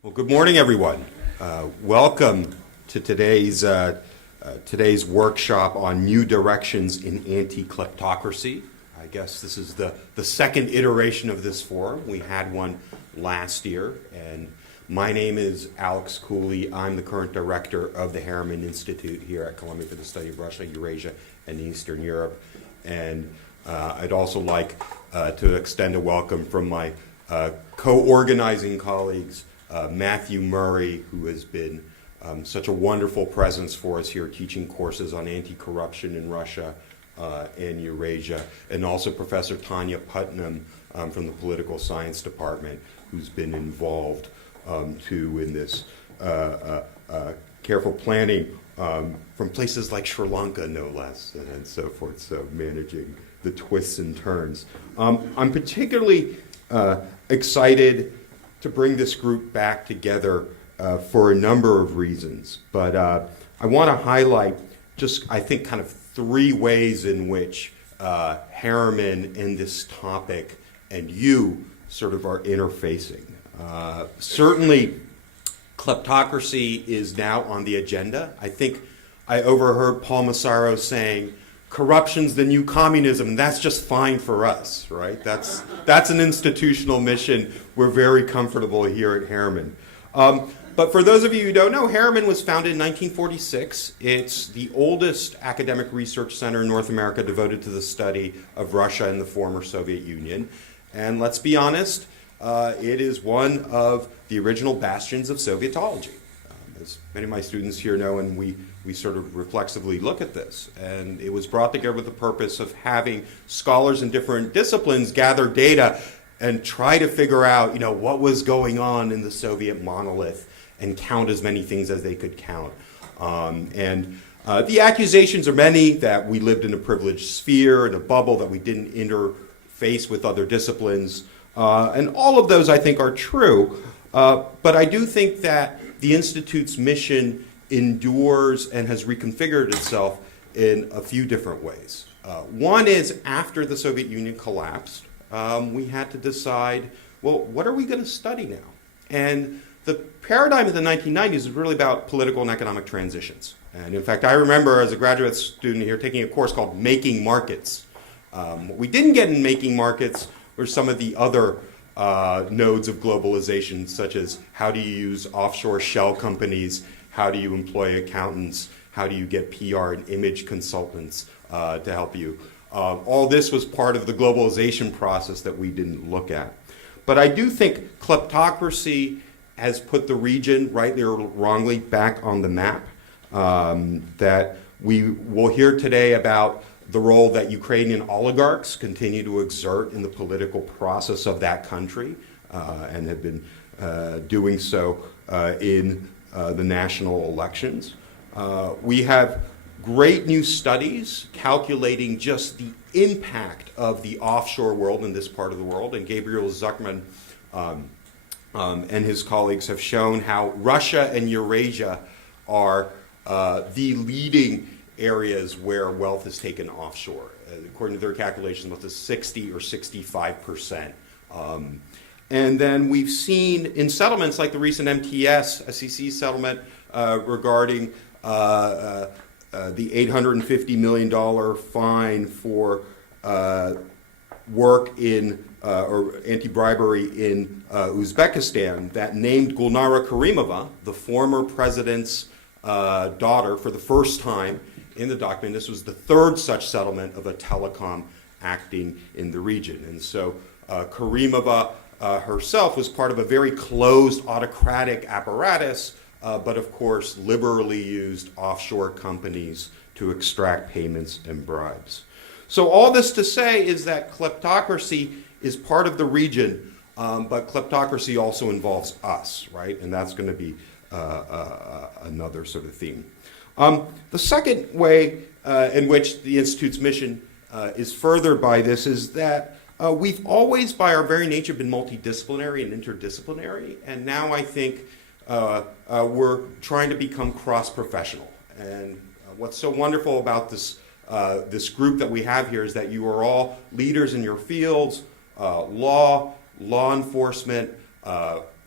Well, good morning, everyone. Welcome to today's workshop on new directions in anti-kleptocracy. I guess this is the second iteration of this forum. We had one last year, and my name is Alex Cooley. I'm the current director of the Harriman Institute here at Columbia for the Study of Russia, Eurasia, and Eastern Europe. And I'd also like to extend a welcome from my co-organizing colleagues, Matthew Murray, who has been such a wonderful presence for us here teaching courses on anti-corruption in Russia and Eurasia, and also Professor Tanya Putnam from the Political Science Department, who's been involved too in this careful planning from places like Sri Lanka, no less, and so forth, so managing the twists and turns. I'm particularly excited to bring this group back together for a number of reasons. But I want to highlight just, I think, kind of three ways in which Harriman and this topic and you sort of are interfacing. Certainly, kleptocracy is now on the agenda. I think I overheard Paul Massaro saying, corruption's the new communism, and that's just fine for us, right? That's an institutional mission. We're very comfortable here at Harriman. But for those of you who don't know, Harriman was founded in 1946. It's the oldest academic research center in North America devoted to the study of Russia and the former Soviet Union. And let's be honest, it is one of the original bastions of Sovietology. As many of my students here know, and we sort of reflexively look at this. And it was brought together with the purpose of having scholars in different disciplines gather data and try to figure out, what was going on in the Soviet monolith and count as many things as they could count. The accusations are many that we lived in a privileged sphere, in a bubble, that we didn't interface with other disciplines. And all of those, I think, are true. But I do think that the Institute's mission endures and has reconfigured itself in a few different ways. One is, after the Soviet Union collapsed, we had to decide, well, what are we going to study now? And the paradigm of the 1990s is really about political and economic transitions. And in fact, I remember as a graduate student here taking a course called Making Markets. What we didn't get in Making Markets were some of the other nodes of globalization, such as how do you use offshore shell companies, how do you employ accountants, how do you get PR and image consultants to help you. All this was part of the globalization process that we didn't look at. But I do think kleptocracy has put the region, rightly or wrongly, back on the map. That we will hear today about the role that Ukrainian oligarchs continue to exert in the political process of that country and have been doing so in the national elections. We have great new studies calculating just the impact of the offshore world in this part of the world, and Gabriel Zuckman and his colleagues have shown how Russia and Eurasia are the leading areas where wealth is taken offshore. According to their calculations, up to 60 or 65%. And then we've seen in settlements like the recent MTS, SEC settlement regarding the $850 million fine for work in, or anti-bribery in Uzbekistan, that named Gulnara Karimova, the former president's daughter, for the first time in the document. This was the third such settlement of a telecom acting in the region. And so Karimova herself was part of a very closed autocratic apparatus, but of course liberally used offshore companies to extract payments and bribes. So all this to say is that kleptocracy is part of the region, but kleptocracy also involves us, right? And that's going to be another sort of theme. The second way in which the Institute's mission is furthered by this is that we've always, by our very nature, been multidisciplinary and interdisciplinary, and now I think we're trying to become cross-professional. And what's so wonderful about this group that we have here is that you are all leaders in your fields, law enforcement,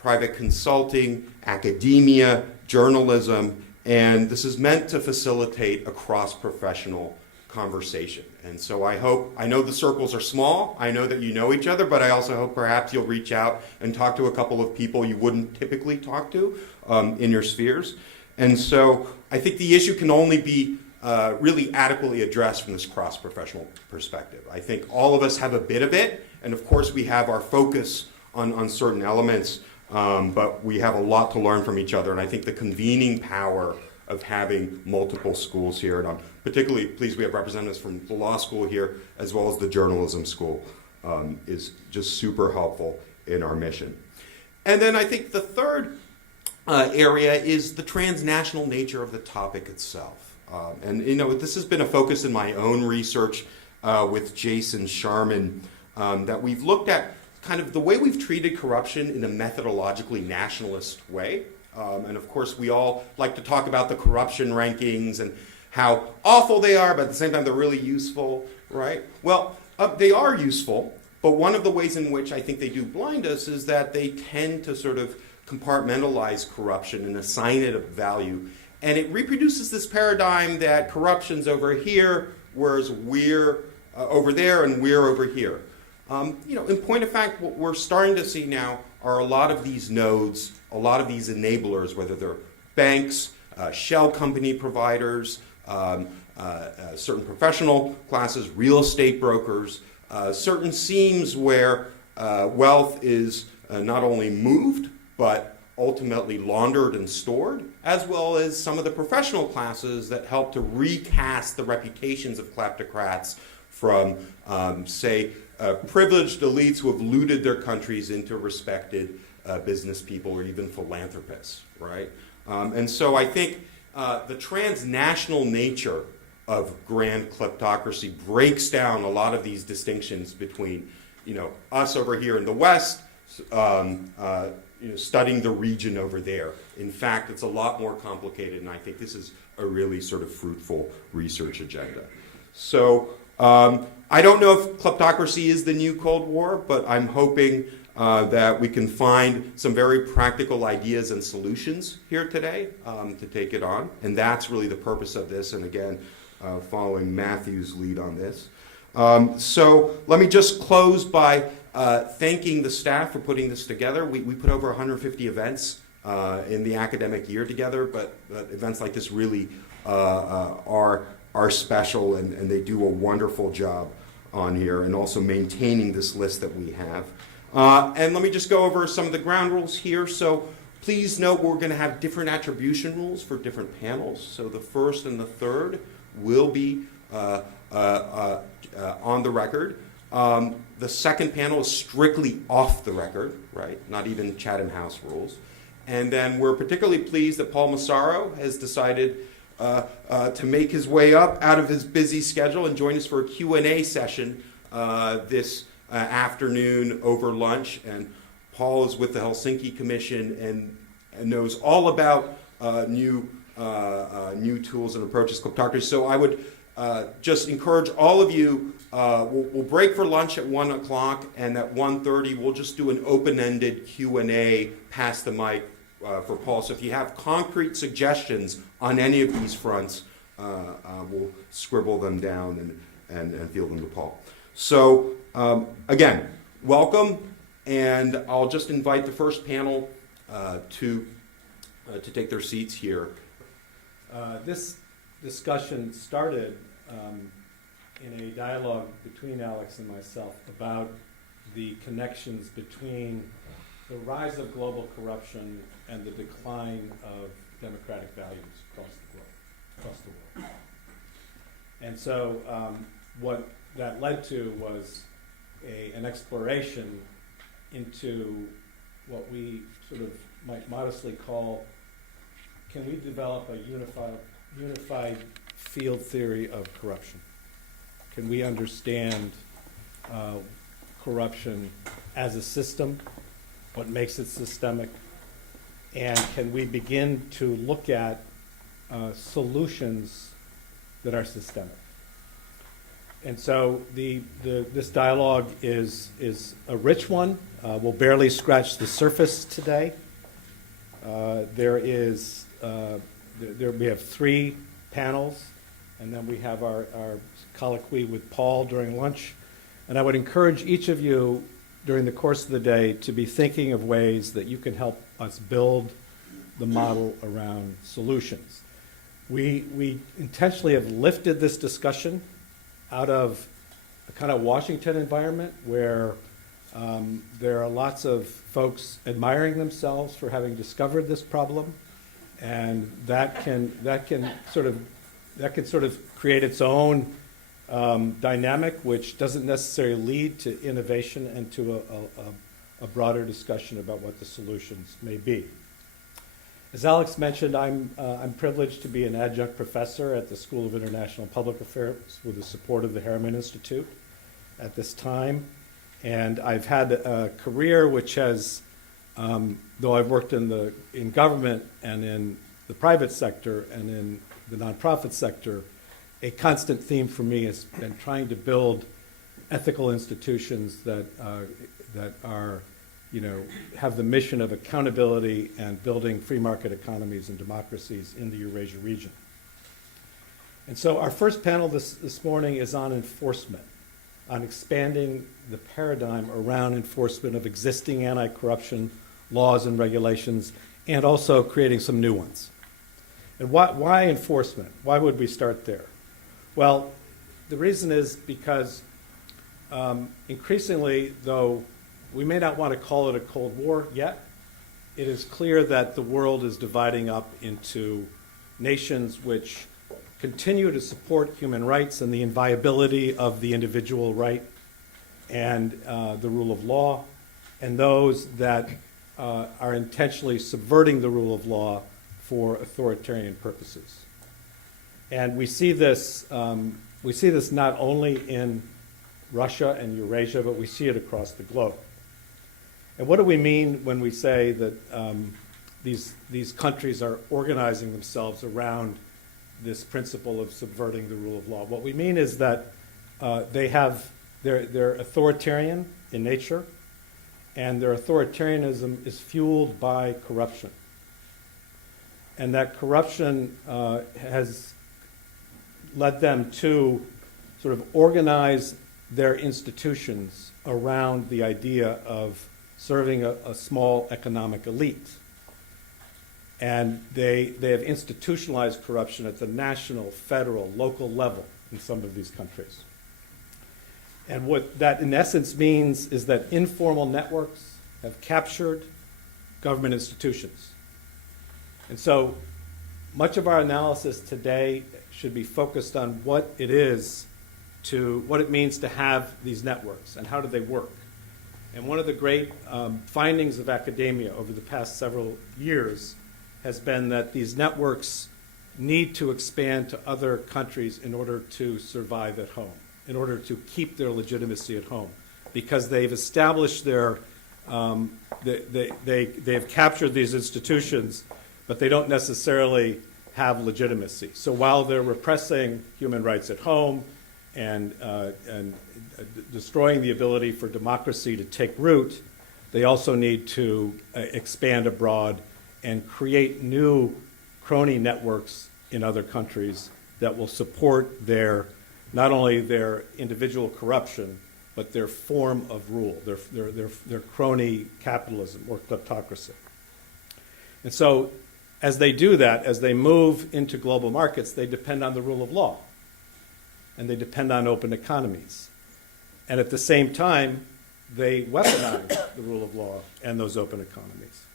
private consulting, academia, journalism, and this is meant to facilitate a cross-professional conversation. And so I know the circles are small, I know that you know each other, but I also hope perhaps you'll reach out and talk to a couple of people you wouldn't typically talk to in your spheres. And so I think the issue can only be really adequately addressed from this cross-professional perspective. I think all of us have a bit of it, and of course we have our focus on certain elements, but we have a lot to learn from each other, and I think the convening power of having multiple schools here, and I'm particularly pleased we have representatives from the law school here as well as the journalism school, is just super helpful in our mission. And then I think the third area is the transnational nature of the topic itself. And this has been a focus in my own research with Jason Sharman, that we've looked at kind of the way we've treated corruption in a methodologically nationalist way. And of course, we all like to talk about the corruption rankings and how awful they are, but at the same time, they're really useful, right? Well, they are useful, but one of the ways in which I think they do blind us is that they tend to sort of compartmentalize corruption and assign it a value. And it reproduces this paradigm that corruption's over here, whereas we're over there and we're over here. In point of fact, what we're starting to see now are a lot of these nodes, a lot of these enablers, whether they're banks, shell company providers, certain professional classes, real estate brokers, certain seams where wealth is not only moved, but ultimately laundered and stored, as well as some of the professional classes that help to recast the reputations of kleptocrats from, say, privileged elites who have looted their countries into respected business people or even philanthropists, right? And so I think the transnational nature of grand kleptocracy breaks down a lot of these distinctions between, us over here in the West, studying the region over there. In fact, it's a lot more complicated, and I think this is a really sort of fruitful research agenda. So I don't know if kleptocracy is the new Cold War, but I'm hoping that we can find some very practical ideas and solutions here today to take it on. And that's really the purpose of this, and again, following Matthew's lead on this. So let me just close by thanking the staff for putting this together. We put over 150 events in the academic year together, but events like this really are special, and they do a wonderful job on here, and also maintaining this list that we have. And let me just go over some of the ground rules here. So please note we're going to have different attribution rules for different panels. So the first and the third will be on the record. The second panel is strictly off the record, right? Not even Chatham House rules. And then we're particularly pleased that Paul Massaro has decided to make his way up out of his busy schedule and join us for a Q&A session this afternoon over lunch. And Paul is with the Helsinki Commission and knows all about new tools and approaches to kleptocracy. So I would just encourage all of you, we'll break for lunch at 1 o'clock, and at 1:30 we'll just do an open-ended Q&A, pass the mic for Paul. So if you have concrete suggestions on any of these fronts, we'll scribble them down and field them to Paul. So again, welcome, and I'll just invite the first panel to take their seats here. This discussion started in a dialogue between Alex and myself about the connections between the rise of global corruption and the decline of democratic values across the world. And so what that led to was an exploration into what we sort of might modestly call, can we develop a unified field theory of corruption? Can we understand corruption as a system, what makes it systemic, and can we begin to look at solutions that are systemic? And so this dialogue is a rich one. We'll barely scratch the surface today. We have 3 panels, and then we have our colloquy with Paul during lunch. And I would encourage each of you during the course of the day to be thinking of ways that you can help us build the model around solutions. We intentionally have lifted this discussion out of a kind of Washington environment where there are lots of folks admiring themselves for having discovered this problem, and that can sort of create its own dynamic, which doesn't necessarily lead to innovation and to a broader discussion about what the solutions may be. As Alex mentioned, I'm privileged to be an adjunct professor at the School of International Public Affairs with the support of the Harriman Institute at this time. And I've had a career which has, though I've worked in government and in the private sector and in the nonprofit sector, a constant theme for me has been trying to build ethical institutions that are, have the mission of accountability and building free market economies and democracies in the Eurasia region. And so our first panel this morning is on enforcement, on expanding the paradigm around enforcement of existing anti-corruption laws and regulations, and also creating some new ones. And why enforcement? Why would we start there? Well, the reason is because increasingly, though we may not want to call it a Cold War yet, it is clear that the world is dividing up into nations which continue to support human rights and the inviolability of the individual right and the rule of law, and those that are intentionally subverting the rule of law for authoritarian purposes. And we see this not only in Russia and Eurasia, but we see it across the globe. And what do we mean when we say that these countries are organizing themselves around this principle of subverting the rule of law? What we mean is that they're authoritarian in nature, and their authoritarianism is fueled by corruption. And that corruption has led them to sort of organize their institutions around the idea of serving a small economic elite. And they have institutionalized corruption at the national, federal, local level in some of these countries. And what that in essence means is that informal networks have captured government institutions. And so much of our analysis today should be focused on what it means to have these networks and how do they work. And one of the great findings of academia over the past several years has been that these networks need to expand to other countries in order to survive at home, in order to keep their legitimacy at home, because they've established they have captured these institutions, but they don't necessarily have legitimacy. So while they're repressing human rights at home and destroying the ability for democracy to take root, they also need to expand abroad and create new crony networks in other countries that will support not only their individual corruption, but their form of rule, their crony capitalism or kleptocracy. And so as they do that, as they move into global markets, they depend on the rule of law, and they depend on open economies. And at the same time, they weaponize the rule of law and those open economies.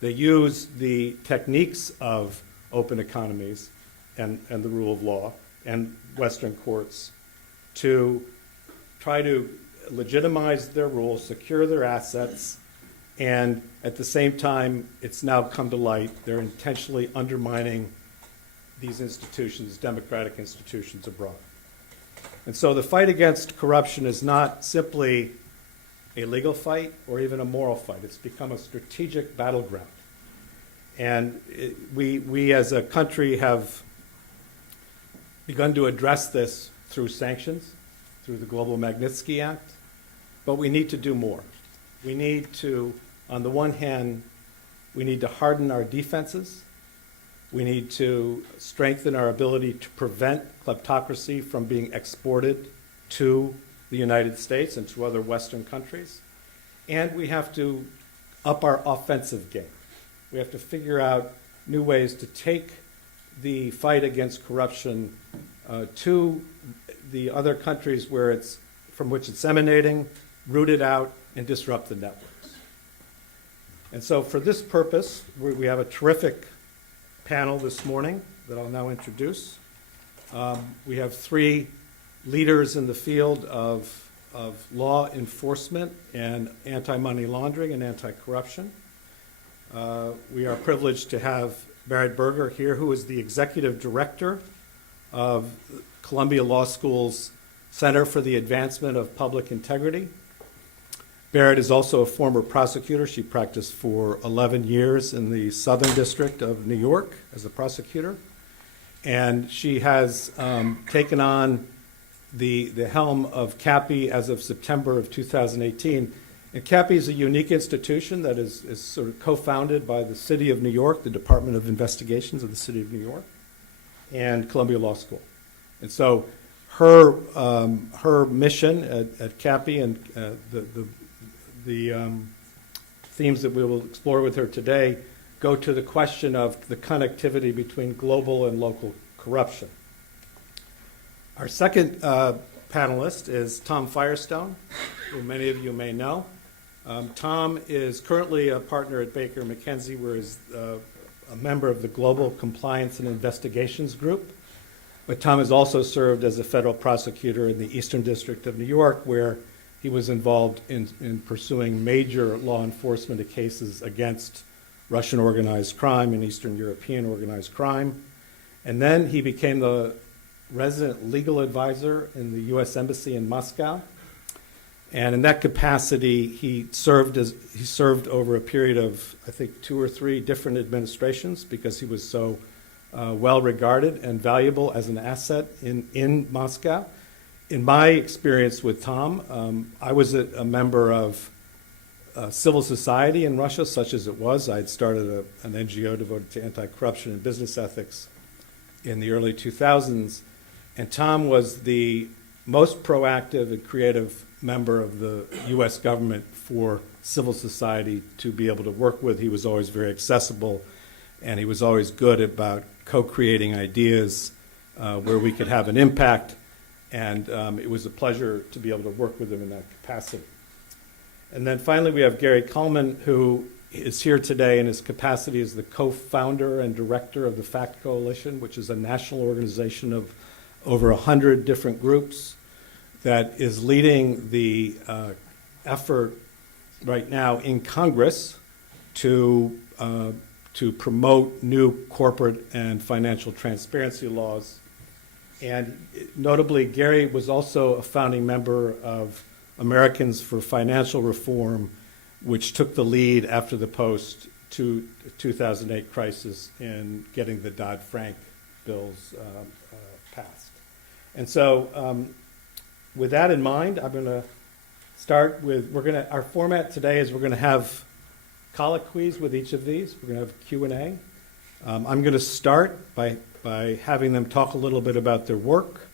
They use the techniques of open economies and the rule of law and Western courts to try to legitimize their rules, secure their assets, and at the same time, it's now come to light, they're intentionally undermining these institutions, democratic institutions abroad. And so the fight against corruption is not simply a legal fight or even a moral fight. It's become a strategic battleground. And we as a country have begun to address this through sanctions. through the Global Magnitsky Act, but we need to do more. We need to, on the one hand, we need to harden our defenses. We need to strengthen our ability to prevent kleptocracy from being exported to the United States and to other Western countries. And we have to up our offensive game. We have to figure out new ways to take the fight against corruption to the other countries from which it's emanating, root it out, and disrupt the networks. And so for this purpose, we have a terrific panel this morning that I'll now introduce. We have three leaders in the field of law enforcement and anti-money laundering and anti-corruption. We are privileged to have Berit Berger here, who is the executive director of Columbia Law School's Center for the Advancement of Public Integrity. Berit is also a former prosecutor. She practiced for 11 years in the Southern District of New York as a prosecutor. And she has taken on the helm of CAPI as of September of 2018. And CAPI is a unique institution that is sort of co-founded by the City of New York, the Department of Investigations of the City of New York, and Columbia Law School. And so her mission at CAPI and the themes that we will explore with her today go to the question of the connectivity between global and local corruption. Our second panelist is Tom Firestone, who many of you may know. Tom is currently a partner at Baker McKenzie, where he's a member of the Global Compliance and Investigations Group. But Tom has also served as a federal prosecutor in the Eastern District of New York, where he was involved in pursuing major law enforcement cases against Russian organized crime and Eastern European organized crime. And then he became the resident legal advisor in the U.S. Embassy in Moscow. And in that capacity, he served over a period of, I think, 2 or 3 different administrations because he was so well regarded and valuable as an asset in Moscow. In my experience with Tom, I was a member of civil society in Russia, such as it was. I had started an NGO devoted to anti-corruption and business ethics in the early 2000s. And Tom was the most proactive and creative member of the U.S. government for civil society to be able to work with. He was always very accessible, and he was always good about co-creating ideas where we could have an impact. And it was a pleasure to be able to work with him in that capacity. And then finally, we have Gary Kalman, who is here today in his capacity as the co-founder and director of the FACT Coalition, which is a national organization of over 100 different groups that is leading the effort right now in Congress to promote new corporate and financial transparency laws. And notably, Gary was also a founding member of Americans for Financial Reform, which took the lead after the post-2008 crisis in getting the Dodd-Frank bills passed. And so with that in mind, I'm going to start with, our format today is we're going to have colloquies with each of these. We're going to have Q&A. I'm going to start by having them talk a little bit about their work.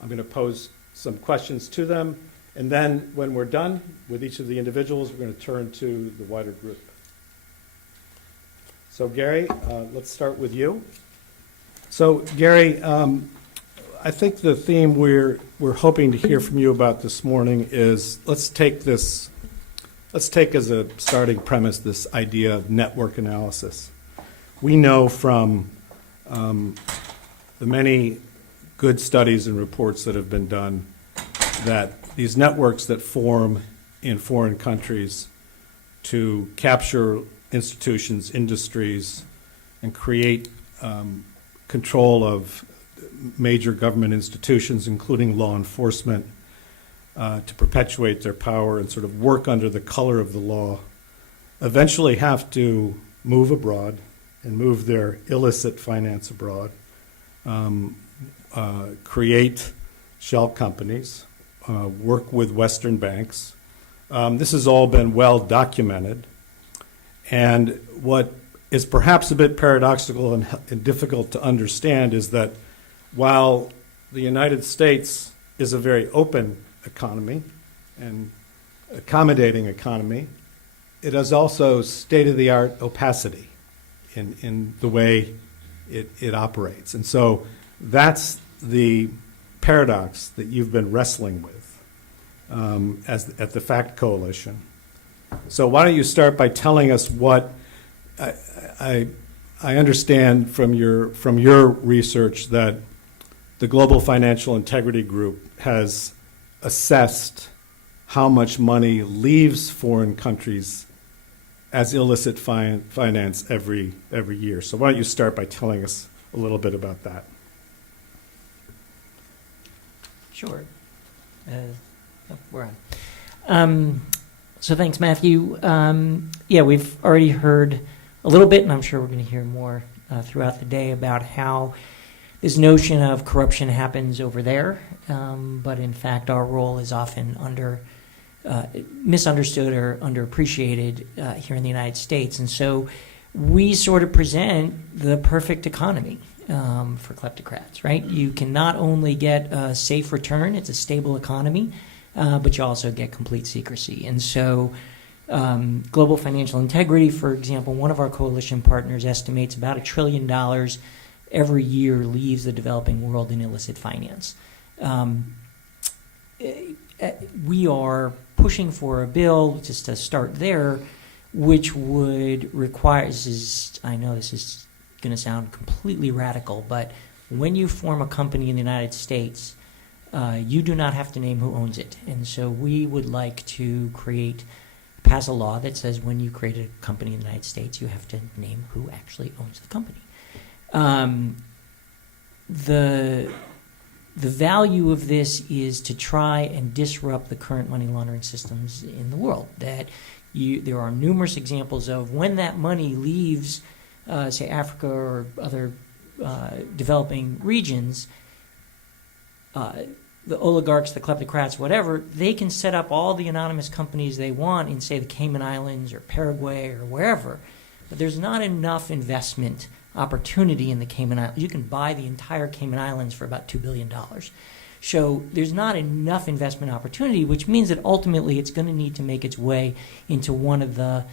I'm going to pose some questions to them. And then when we're done with each of the individuals, we're going to turn to the wider group. So Gary, let's start with you. So Gary, I think the theme we're hoping to hear from you about this morning is let's take as a starting premise this idea of network analysis. We know from the many good studies and reports that have been done that these networks that form in foreign countries to capture institutions, industries, and create control of major government institutions, including law enforcement, to perpetuate their power and sort of work under the color of the law, eventually have to move abroad and move their illicit finance abroad, create shell companies, work with Western banks. This has all been well documented. And what is perhaps a bit paradoxical and difficult to understand is that while the United States is a very open economy and accommodating economy, it is also state-of-the-art opacity in the way it operates. And so that's the paradox that you've been wrestling with at the FACT Coalition. So why don't you start by telling us what I understand from your research that the Global Financial Integrity Group has assessed how much money leaves foreign countries as illicit finance every year. So why don't you start by telling us a little bit about that? Sure. We're on. So thanks, Matthew. Yeah, we've already heard a little bit, and I'm sure we're going to hear more throughout the day about how this notion of corruption happens over there, but in fact our role is often misunderstood or underappreciated here in the United States. And so we sort of present the perfect economy for kleptocrats, right? You can not only get a safe return, it's a stable economy, but you also get complete secrecy. And so Global Financial Integrity, for example, one of our coalition partners estimates about $1 trillion every year leaves the developing world in illicit finance. We are pushing for a bill, just to start there, which would require, I know this is going to sound completely radical, but when you form a company in the United States, you do not have to name who owns it. And so we would like to pass a law that says when you create a company in the United States, you have to name who actually owns the company. The value of this is to try and disrupt the current money laundering systems in the world. There are numerous examples of when that money leaves, say, Africa or other developing regions, the oligarchs, the kleptocrats, whatever, they can set up all the anonymous companies they want in, say, the Cayman Islands or Paraguay or wherever. But there's not enough investment opportunity in the Cayman Islands. You can buy the entire Cayman Islands for about $2 billion. So there's not enough investment opportunity, which means that ultimately it's going to need to make its way into one of the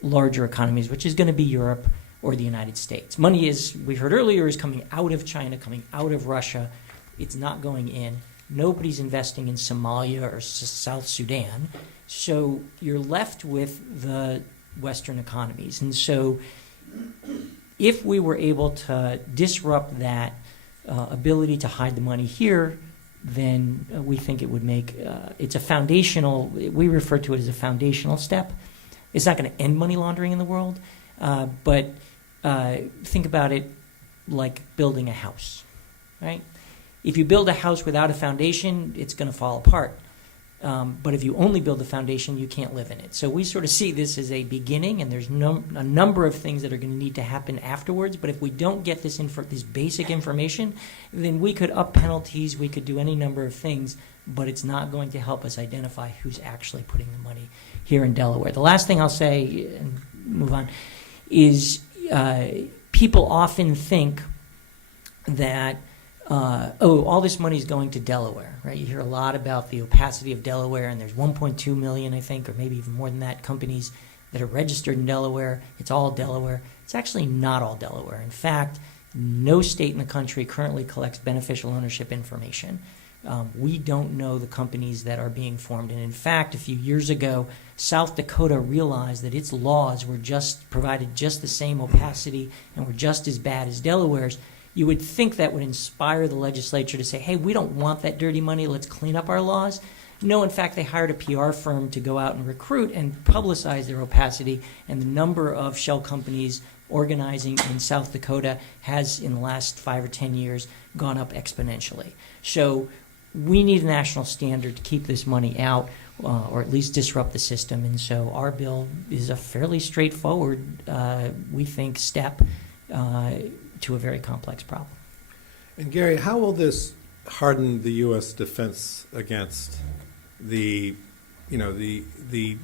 larger economies, which is going to be Europe or the United States. Money, as we heard earlier, is coming out of China, coming out of Russia. It's not going in. Nobody's investing in Somalia or South Sudan. So you're left with the Western economies. And so if we were able to disrupt that ability to hide the money here, then we think it would make it's a foundational, we refer to it as a foundational step. It's not going to end money laundering in the world, but think about it like building a house, right? If you build a house without a foundation, it's going to fall apart. But if you only build the foundation, you can't live in it. So we sort of see this as a beginning, and there's a number of things that are going to need to happen afterwards. But if we don't get this basic information, then we could up penalties, we could do any number of things, but it's not going to help us identify who's actually putting the money here in Delaware. The last thing I'll say, and move on, is people often think that all this money is going to Delaware, right? You hear a lot about the opacity of Delaware, and there's 1.2 million, I think, or maybe even more than that, companies that are registered in Delaware. It's all Delaware. It's actually not all Delaware. In fact, no state in the country currently collects beneficial ownership information. We don't know the companies that are being formed. And in fact, a few years ago, South Dakota realized that its laws were provided just the same opacity and were just as bad as Delaware's. You would think that would inspire the legislature to say, hey, we don't want that dirty money, let's clean up our laws. No, in fact, they hired a PR firm to go out and recruit and publicize their opacity, and the number of shell companies organizing in South Dakota has, in the last 5 or 10 years, gone up exponentially. So we need a national standard to keep this money out, or at least disrupt the system, and so our bill is a fairly straightforward, we think, step to a very complex problem. And Gary, how will this harden the U.S. defense against the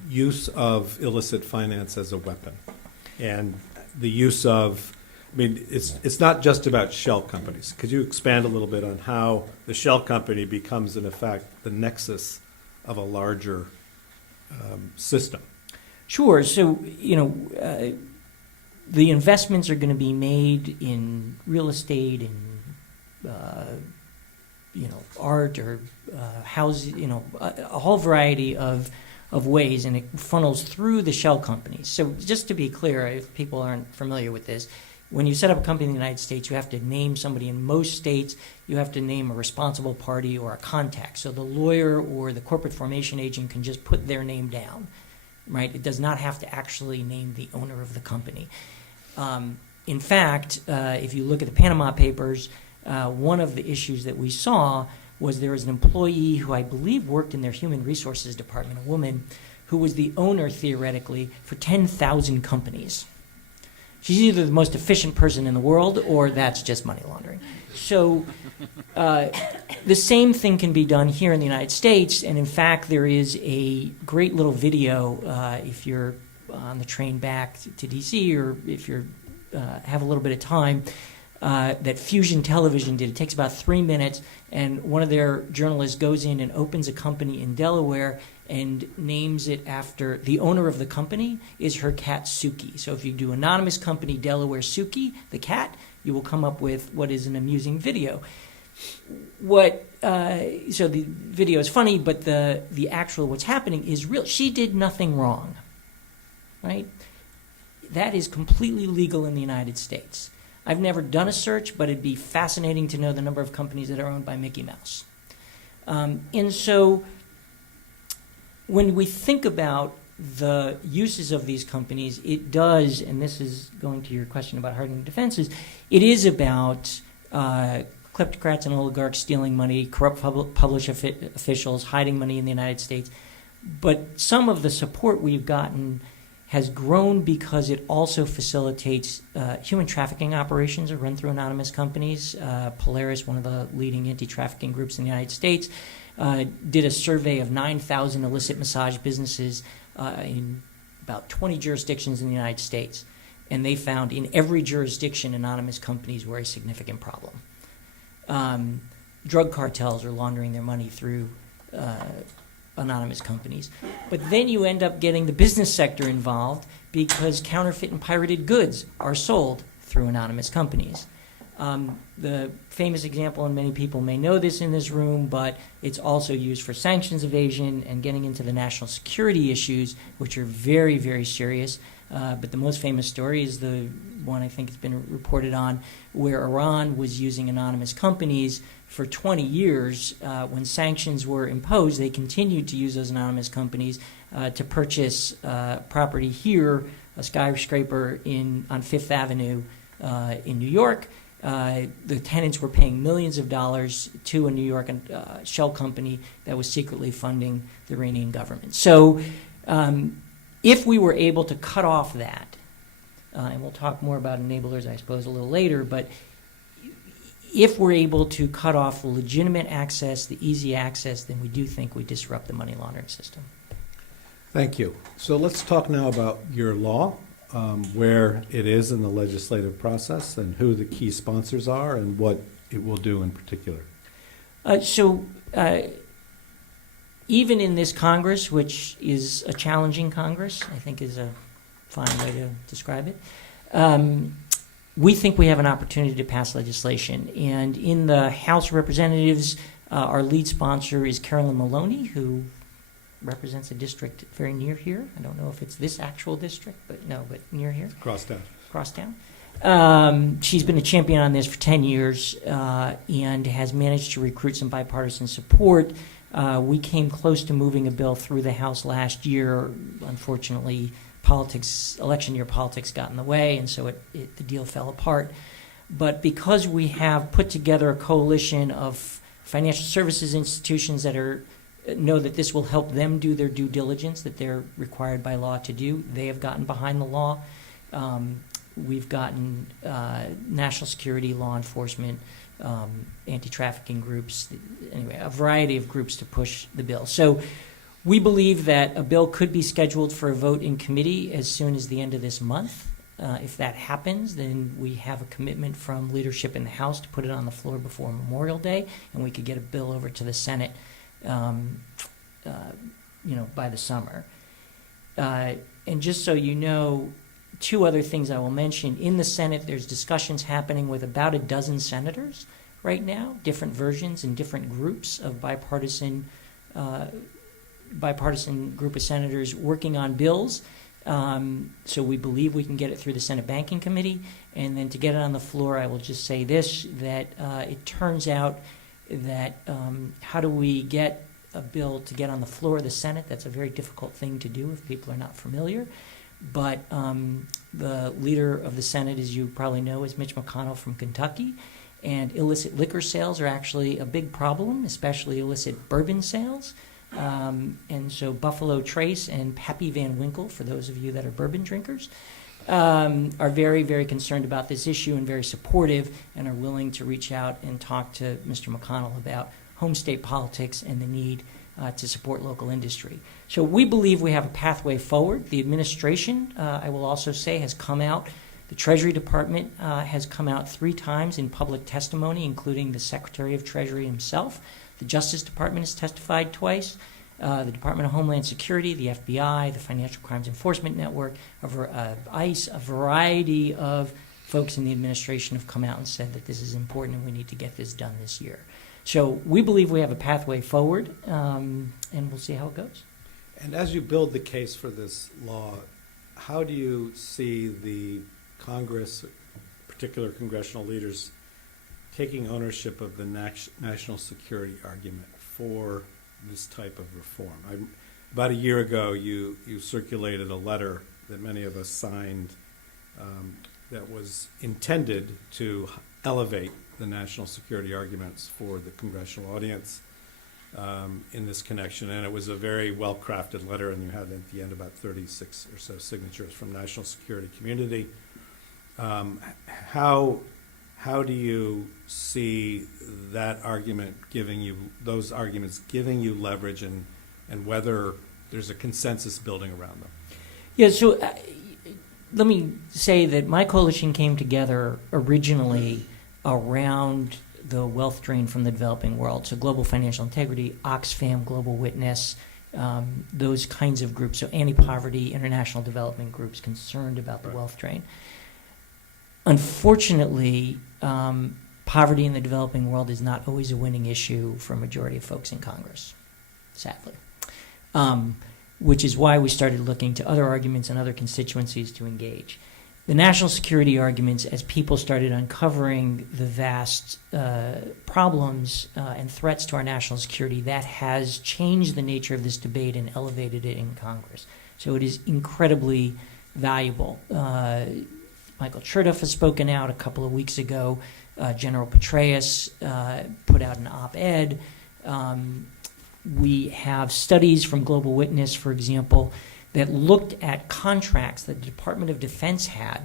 use of illicit finance as a weapon, and the use of, I mean, it's not just about shell companies. Could you expand a little bit on how the shell company becomes, in effect, the nexus of a larger system? Sure. So, the investments are going to be made in real estate and, art or housing, a whole variety of ways, and it funnels through the shell companies. So just to be clear, if people aren't familiar with this, when you set up a company in the United States, you have to name somebody. In most states, you have to name a responsible party or a contact. So the lawyer or the corporate formation agent can just put their name down, right? It does not have to actually name the owner of the company. In fact, if you look at the Panama Papers, one of the issues that we saw was there was an employee who I believe worked in their human resources department, a woman, who was the owner, theoretically, for 10,000 companies. She's either the most efficient person in the world, or that's just money laundering. So the same thing can be done here in the United States, and in fact, there is a great little video if you're on the train back to D.C., or if you have a little bit of time, that Fusion Television did. It takes about 3 minutes, and one of their journalists goes in and opens a company in Delaware and names it after the owner of the company is her cat Suki. So if you do anonymous company Delaware Suki, the cat, you will come up with what is an amusing video. So the video is funny, but the actual what's happening is real. She did nothing wrong, right? That is completely legal in the United States. I've never done a search, but it'd be fascinating to know the number of companies that are owned by Mickey Mouse. And so when we think about the uses of these companies, it does, and this is going to your question about hardening defenses, it is about kleptocrats and oligarchs stealing money, corrupt public officials hiding money in the United States. But some of the support we've gotten has grown because it also facilitates human trafficking operations are run through anonymous companies. Polaris, one of the leading anti-trafficking groups in the United States, did a survey of 9,000 illicit massage businesses in about 20 jurisdictions in the United States. And they found in every jurisdiction anonymous companies were a significant problem. Drug cartels are laundering their money through anonymous companies. But then you end up getting the business sector involved because counterfeit and pirated goods are sold through anonymous companies. The famous example, and many people may know this in this room, but it's also used for sanctions evasion and getting into the national security issues, which are very, very serious. But the most famous story is the one I think has been reported on, where Iran was using anonymous companies for 20 years. When sanctions were imposed, they continued to use those anonymous companies to purchase property here, a skyscraper on Fifth Avenue in New York. The tenants were paying millions of dollars to a New York shell company that was secretly funding the Iranian government. So if we were able to cut off that, and we'll talk more about enablers, I suppose, a little later, but if we're able to cut off the legitimate access, the easy access, then we do think we disrupt the money laundering system. Thank you. So let's talk now about your law, where it is in the legislative process, and who the key sponsors are, and what it will do in particular. Even in this Congress, which is a challenging Congress, I think is a fine way to describe it, we think we have an opportunity to pass legislation. And in the House of Representatives, our lead sponsor is Carolyn Maloney, who represents a district very near here. I don't know if it's this actual district, but near here. Crosstown. She's been a champion on this for 10 years and has managed to recruit some bipartisan support. We came close to moving a bill through the House last year. Unfortunately, election year politics got in the way, and so the deal fell apart. But because we have put together a coalition of financial services institutions that know that this will help them do their due diligence that they're required by law to do, they have gotten behind the law. we've gotten national security, law enforcement, anti-trafficking groups, anyway, a variety of groups to push the bill. So we believe that a bill could be scheduled for a vote in committee as soon as the end of this month. If that happens, then we have a commitment from leadership in the House to put it on the floor before Memorial Day, and we could get a bill over to the Senate, by the summer. And just so you know, two other things I will mention. In the Senate, there's discussions happening with about a dozen senators right now, different versions and different groups of bipartisan group of senators working on bills. So we believe we can get it through the Senate Banking Committee. And then to get it on the floor, I will just say this, that it turns out that how do we get a bill to get on the floor of the Senate? That's a very difficult thing to do if people are not familiar. But the leader of the Senate, as you probably know, is Mitch McConnell from Kentucky. And illicit liquor sales are actually a big problem, especially illicit bourbon sales. And so Buffalo Trace and Pappy Van Winkle, for those of you that are bourbon drinkers, are very, very concerned about this issue and very supportive and are willing to reach out and talk to Mr. McConnell about home state politics and the need to support local industry. So we believe we have a pathway forward. The administration, I will also say, has come out. The Treasury Department has come out 3 times in public testimony, including the Secretary of Treasury himself. The Justice Department has testified twice. The Department of Homeland Security, the FBI, the Financial Crimes Enforcement Network, ICE, a variety of folks in the administration have come out and said that this is important and we need to get this done this year. So we believe we have a pathway forward, and we'll see how it goes. And as you build the case for this law, how do you see the Congress, particular congressional leaders, taking ownership of the national security argument for this type of reform? About a year ago, you circulated a letter that many of us signed that was intended to elevate the national security arguments for the congressional audience in this connection. And it was a very well-crafted letter, and you had at the end about 36 or so signatures from national security community. How do you see that argument those arguments giving you leverage, and whether there's a consensus building around them? Yeah, so let me say that my coalition came together originally around the wealth drain from the developing world. So Global Financial Integrity, Oxfam, Global Witness, those kinds of groups. So anti-poverty, international development groups concerned about the wealth drain. Unfortunately, poverty in the developing world is not always a winning issue for a majority of folks in Congress, sadly, which is why we started looking to other arguments and other constituencies to engage. The national security arguments, as people started uncovering the vast problems and threats to our national security, that has changed the nature of this debate and elevated it in Congress. So it is incredibly valuable. Michael Chertoff has spoken out a couple of weeks ago. General Petraeus put out an op-ed. We have studies from Global Witness, for example, that looked at contracts that the Department of Defense had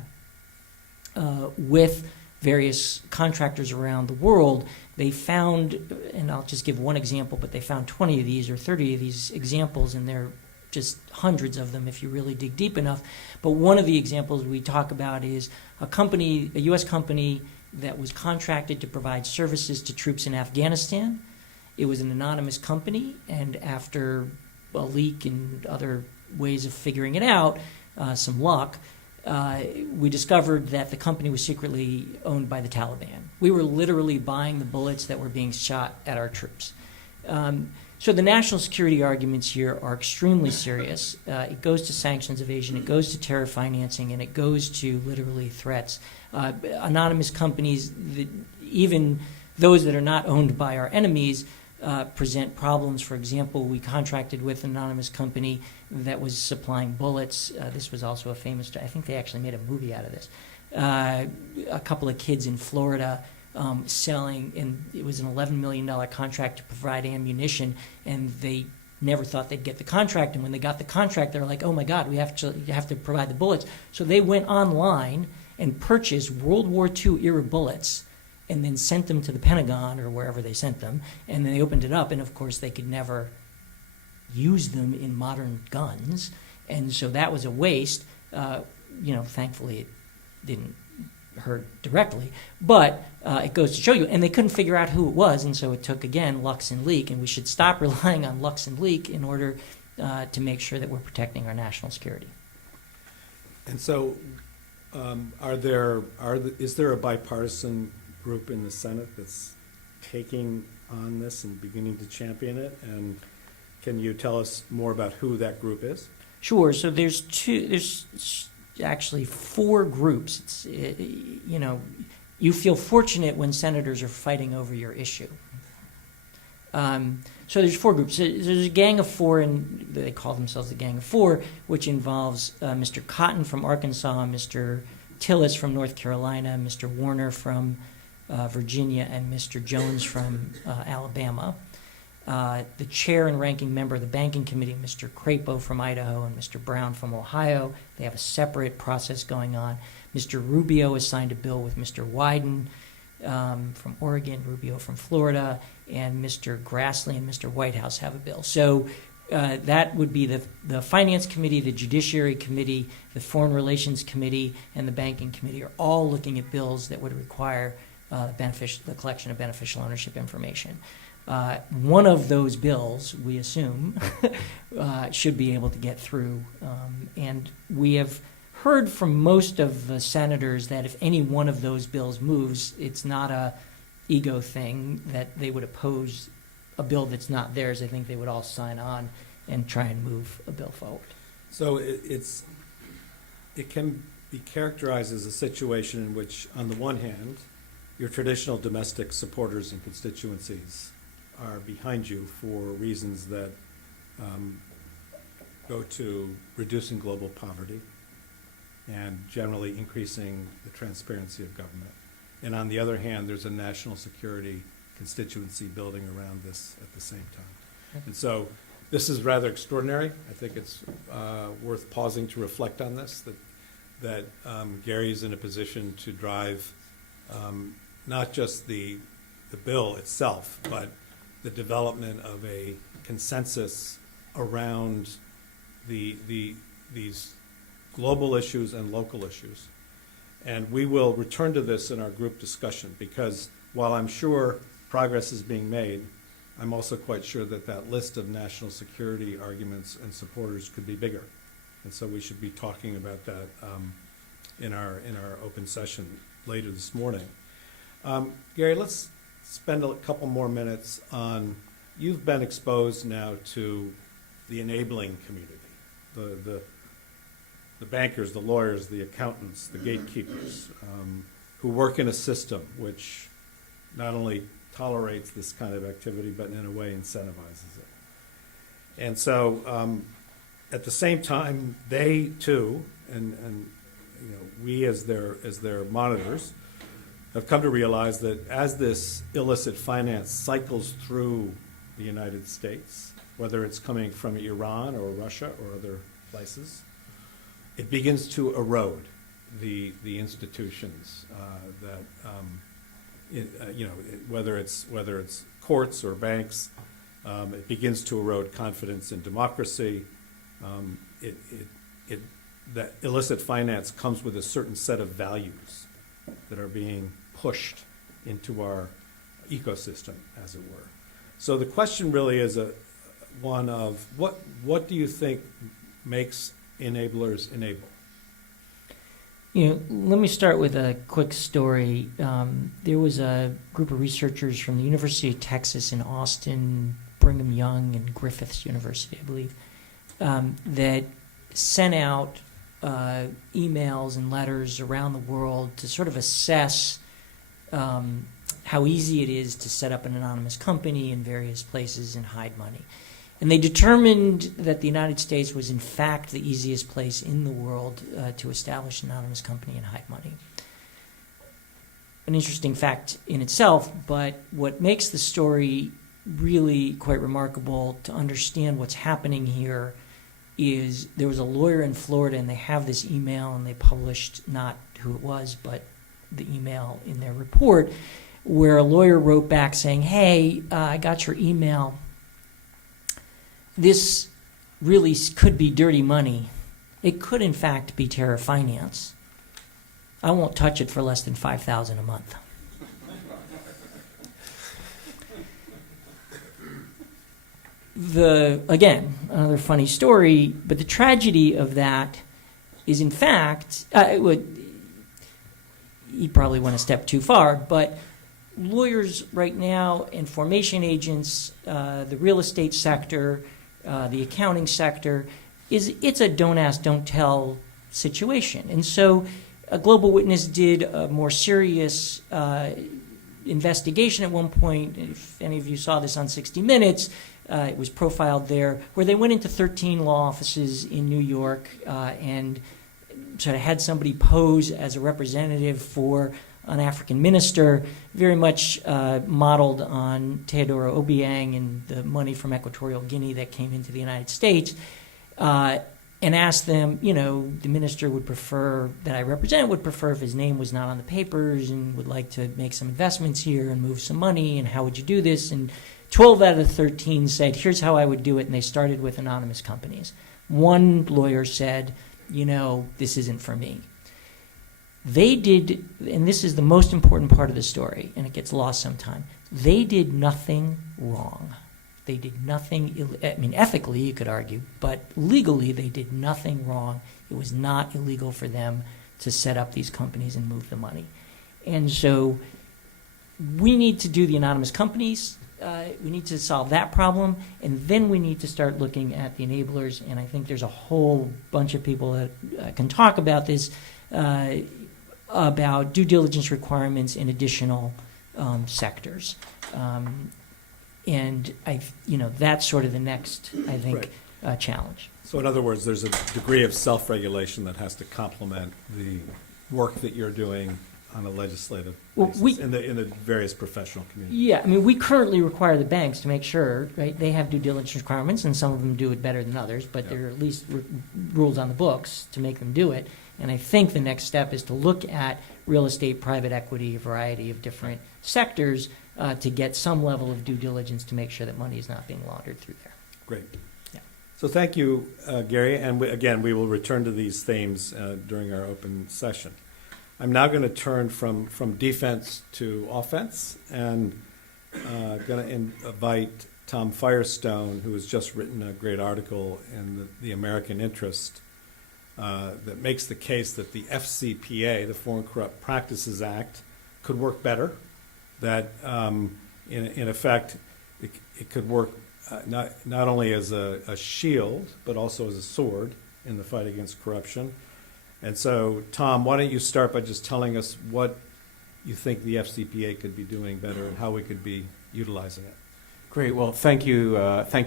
with various contractors around the world. They found, and I'll just give one example, but they found 20 of these or 30 of these examples, and they're just hundreds of them if you really dig deep enough. But one of the examples we talk about is a U.S. company that was contracted to provide services to troops in Afghanistan. It was an anonymous company, and after a leak and other ways of figuring it out, some luck, we discovered that the company was secretly owned by the Taliban. We were literally buying the bullets that were being shot at our troops. So the national security arguments here are extremely serious. It goes to sanctions evasion, it goes to terror financing, and it goes to literally threats. Anonymous companies, even those that are not owned by our enemies, present problems. For example, we contracted with an anonymous company that was supplying bullets. This was also a famous, I think they actually made a movie out of this. A couple of kids in Florida selling, and it was an $11 million contract to provide ammunition, and they never thought they'd get the contract. And when they got the contract, they were like, oh my God, you have to provide the bullets. So they went online and purchased World War II era bullets and then sent them to the Pentagon or wherever they sent them, and then they opened it up, and of course they could never use them in modern guns, and so that was a waste. Thankfully it didn't hurt directly, but it goes to show you, and they couldn't figure out who it was, and so it took, again, Lux and Leak, and we should stop relying on Lux and Leak in order to make sure that we're protecting our national security. And so, is there a bipartisan group in the Senate that's taking on this and beginning to champion it? And can you tell us more about who that group is? Sure. So there's actually 4 groups. It's, you feel fortunate when senators are fighting over your issue. So there's 4 groups. There's a Gang of 4, and they call themselves the Gang of 4, which involves Mr. Cotton from Arkansas, Mr. Tillis from North Carolina, Mr. Warner from Virginia, and Mr. Jones from Alabama. The chair and ranking member of the Banking Committee, Mr. Crapo from Idaho, and Mr. Brown from Ohio. They have a separate process going on. Mr. Rubio has signed a bill with Mr. Wyden from Oregon, Rubio from Florida, and Mr. Grassley and Mr. Whitehouse have a bill. So that would be the Finance Committee, the Judiciary Committee, the Foreign Relations Committee, and the Banking Committee are all looking at bills that would require the collection of beneficial ownership information. One of those bills, we assume, should be able to get through. And we have heard from most of the senators that if any one of those bills moves, it's not a ego thing that they would oppose a bill that's not theirs. I think they would all sign on and try and move a bill forward. So it can be characterized as a situation in which, on the one hand, your traditional domestic supporters and constituencies are behind you for reasons that go to reducing global poverty and generally increasing the transparency of government. And on the other hand, there's a national security constituency building around this at the same time. And so this is rather extraordinary. I think it's worth pausing to reflect on this, that Gary's in a position to drive not just the bill itself, but the development of a consensus around these global issues and local issues. And we will return to this in our group discussion, because while I'm sure progress is being made, I'm also quite sure that that list of national security arguments and supporters could be bigger. And so we should be talking about that in our open session later this morning. Gary, let's spend a couple more minutes on, you've been exposed now to the enabling community, the bankers, the lawyers, the accountants, the gatekeepers, who work in a system which not only tolerates this kind of activity, but in a way incentivizes it. And so at the same time, they too, and we as their monitors, have come to realize that as this illicit finance cycles through the United States, whether it's coming from Iran or Russia or other places, it begins to erode the institutions whether it's courts or banks. It begins to erode confidence in democracy. That illicit finance comes with a certain set of values that are being pushed into our ecosystem, as it were. So the question really is one of what do you think makes enablers enable? Let me start with a quick story. There was a group of researchers from the University of Texas in Austin, Brigham Young, and Griffith University, I believe, that sent out emails and letters around the world to sort of assess how easy it is to set up an anonymous company in various places and hide money. And they determined that the United States was in fact the easiest place in the world to establish an anonymous company and hide money. An interesting fact in itself, but what makes the story really quite remarkable to understand what's happening here is there was a lawyer in Florida, and they have this email, and they published not who it was, but the email in their report, where a lawyer wrote back saying, hey, I got your email. This really could be dirty money. It could, in fact, be terror finance. I won't touch it for less than $5,000 a month. Again, another funny story, but the tragedy of that is, in fact, he probably went a step too far, but lawyers right now and formation agents, the real estate sector, the accounting sector, it's a don't ask, don't tell situation. And so a Global Witness did a more serious investigation at one point. If any of you saw this on 60 Minutes, it was profiled there, where they went into 13 law offices in New York and sort of had somebody pose as a representative for an African minister, very much modeled on Teodoro Obiang and the money from Equatorial Guinea that came into the United States, and asked them, the minister would prefer, that I represent, would prefer if his name was not on the papers and would like to make some investments here and move some money, and how would you do this? And 12 out of the 13 said, here's how I would do it, and they started with anonymous companies. One lawyer said, this isn't for me. They did, and this is the most important part of the story, and it gets lost sometime, they did nothing wrong. They did nothing, ethically you could argue, but legally they did nothing wrong. It was not illegal for them to set up these companies and move the money. And so we need to do the anonymous companies. We need to solve that problem, and then we need to start looking at the enablers, and I think there's a whole bunch of people that can talk about this, about due diligence requirements in additional sectors. And that's sort of the next, I think, challenge. So in other words, there's a degree of self-regulation that has to complement the work that you're doing on a legislative basis in the various professional communities. Yeah, we currently require the banks to make sure, right, they have due diligence requirements, and some of them do it better than others, but there are at least rules on the books to make them do it. And I think the next step is to look at real estate, private equity, a variety of different sectors to get some level of due diligence to make sure that money is not being laundered through there. Great. Yeah. So thank you, Gary. And we will return to these themes during our open session. I'm now going to turn from defense to offense, and going to invite Tom Firestone, who has just written a great article in the American Interest that makes the case that the FCPA, the Foreign Corrupt Practices Act, could work better. That in effect, it could work not only as a shield, but also as a sword in the fight against corruption. And so, Tom, why don't you start by just telling us what you think the FCPA could be doing better and how we could be utilizing it. Great. Well, thank you,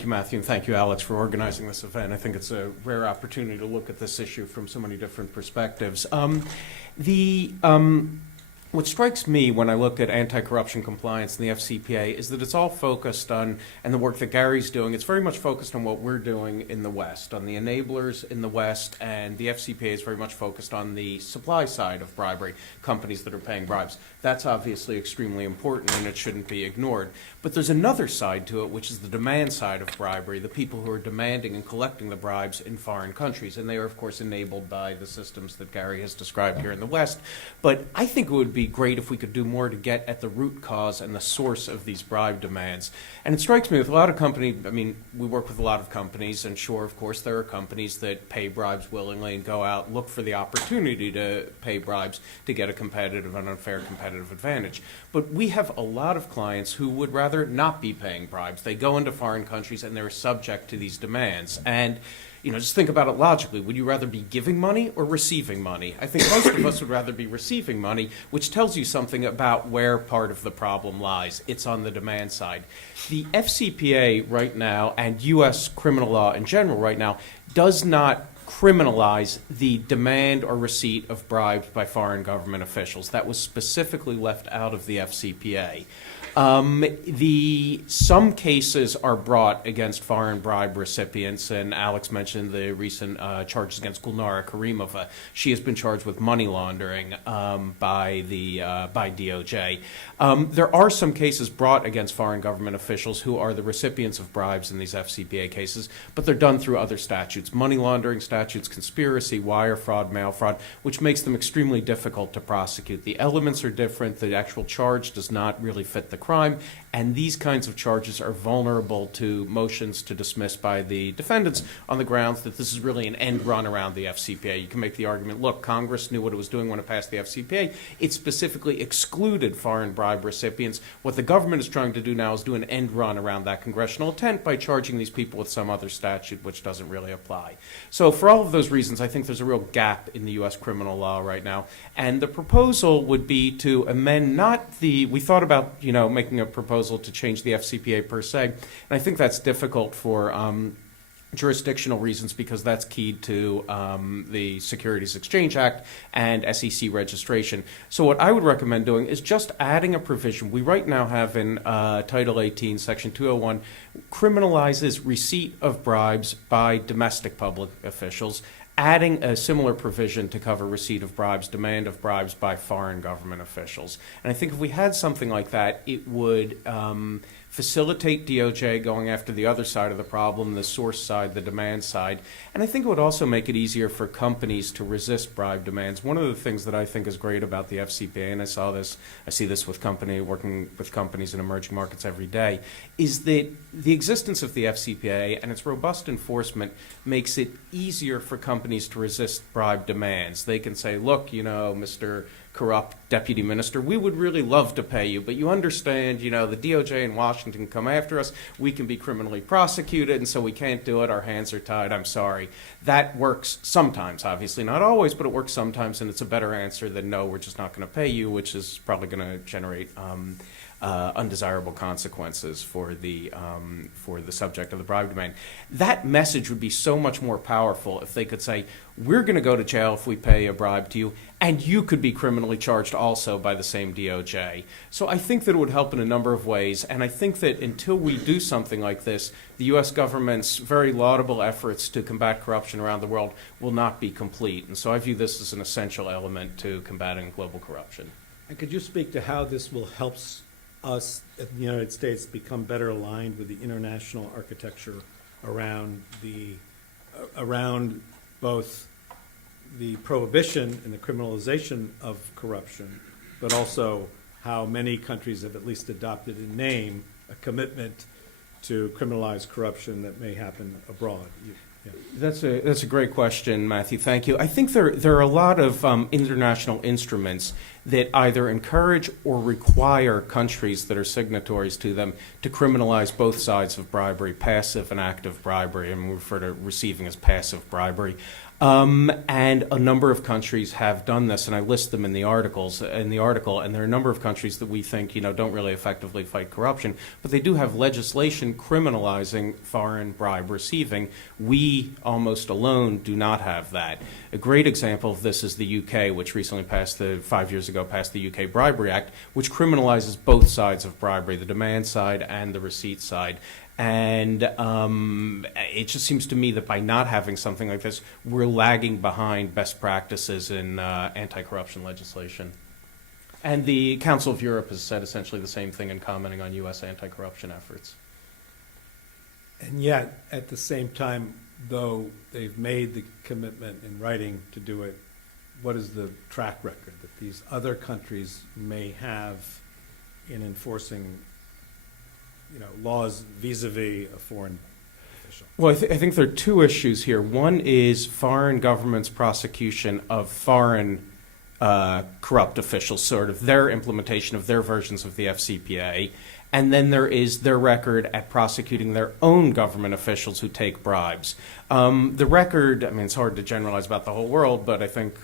Matthew, and thank you, Alex, for organizing this event. I think it's a rare opportunity to look at this issue from so many different perspectives. What strikes me when I look at anti-corruption compliance and the FCPA is that it's all focused on, and the work that Gary's doing, it's very much focused on what we're doing in the West, on the enablers in the West, and the FCPA is very much focused on the supply side of bribery, companies that are paying bribes. That's obviously extremely important, and it shouldn't be ignored. But there's another side to it, which is the demand side of bribery, the people who are demanding and collecting the bribes in foreign countries, and they are, of course, enabled by the systems that Gary has described here in the West. But I think it would be great if we could do more to get at the root cause and the source of these bribe demands. And it strikes me with a lot of companies, we work with a lot of companies, and sure, of course, there are companies that pay bribes willingly and go out and look for the opportunity to pay bribes to get a competitive and unfair competitive advantage. But we have a lot of clients who would rather not be paying bribes. They go into foreign countries and they're subject to these demands. And just think about it logically. Would you rather be giving money or receiving money? I think most of us would rather be receiving money, which tells you something about where part of the problem lies. It's on the demand side. The FCPA right now, and U.S. criminal law in general right now, does not criminalize the demand or receipt of bribes by foreign government officials. That was specifically left out of the FCPA. Some cases are brought against foreign bribe recipients, and Alex mentioned the recent charges against Gulnara Karimova. She has been charged with money laundering by DOJ. There are some cases brought against foreign government officials who are the recipients of bribes in these FCPA cases, but they're done through other statutes, money laundering statutes, conspiracy, wire fraud, mail fraud, which makes them extremely difficult to prosecute. The elements are different. The actual charge does not really fit the crime, and these kinds of charges are vulnerable to motions to dismiss by the defendants on the grounds that this is really an end run around the FCPA. You can make the argument, look, Congress knew what it was doing when it passed the FCPA. It specifically excluded foreign bribe recipients. What the government is trying to do now is do an end run around that congressional intent by charging these people with some other statute which doesn't really apply. So for all of those reasons, I think there's a real gap in the U.S. criminal law right now. And the proposal would be to amend we thought about, making a proposal to change the FCPA per se. And I think that's difficult for jurisdictional reasons because that's keyed to the Securities Exchange Act and SEC registration. So what I would recommend doing is just adding a provision. We right now have in Title 18, Section 201, criminalizes receipt of bribes by domestic public officials, adding a similar provision to cover receipt of bribes, demand of bribes by foreign government officials. And I think if we had something like that, it would facilitate DOJ going after the other side of the problem, the source side, the demand side. And I think it would also make it easier for companies to resist bribe demands. One of the things that I think is great about the FCPA, and I see this with working with companies in emerging markets every day, is that the existence of the FCPA and its robust enforcement makes it easier for companies to resist bribe demands. They can say, look, Mr. Corrupt deputy minister, we would really love to pay you, but you understand, the DOJ in Washington come after us, we can be criminally prosecuted, and so we can't do it, our hands are tied, I'm sorry. That works sometimes, obviously not always, but it works sometimes, and it's a better answer than no, we're just not going to pay you, which is probably going to generate undesirable consequences for the subject of the bribe demand. That message would be so much more powerful if they could say, we're going to go to jail if we pay a bribe to you, and you could be criminally charged also by the same DOJ. So I think that it would help in a number of ways, and I think that until we do something like this, the U.S. government's very laudable efforts to combat corruption around the world will not be complete. And so I view this as an essential element to combating global corruption. And could you speak to how this will help us in the United States become better aligned with the international architecture around both the prohibition and the criminalization of corruption, but also how many countries have at least adopted in name a commitment to criminalize corruption that may happen abroad? Yeah. That's a great question, Matthew. Thank you. I think there are a lot of international instruments that either encourage or require countries that are signatories to them to criminalize both sides of bribery, passive and active bribery, and we refer to receiving as passive bribery. And a number of countries have done this, and I list them in the article, and there are a number of countries that we think, don't really effectively fight corruption, but they do have legislation criminalizing foreign bribe receiving. We almost alone do not have that. A great example of this is the UK, which recently passed 5 years ago, passed the UK Bribery Act, which criminalizes both sides of bribery, the demand side and the receipt side. And it just seems to me that by not having something like this, we're lagging behind best practices in anti-corruption legislation. And the Council of Europe has said essentially the same thing in commenting on U.S. anti-corruption efforts. And yet, at the same time, though they've made the commitment in writing to do it, what is the track record that these other countries may have in enforcing laws vis-a-vis a foreign official? Well, I think there are two issues here. One is foreign governments' prosecution of foreign corrupt officials, sort of their implementation of their versions of the FCPA. And then there is their record at prosecuting their own government officials who take bribes. The record, it's hard to generalize about the whole world, but I think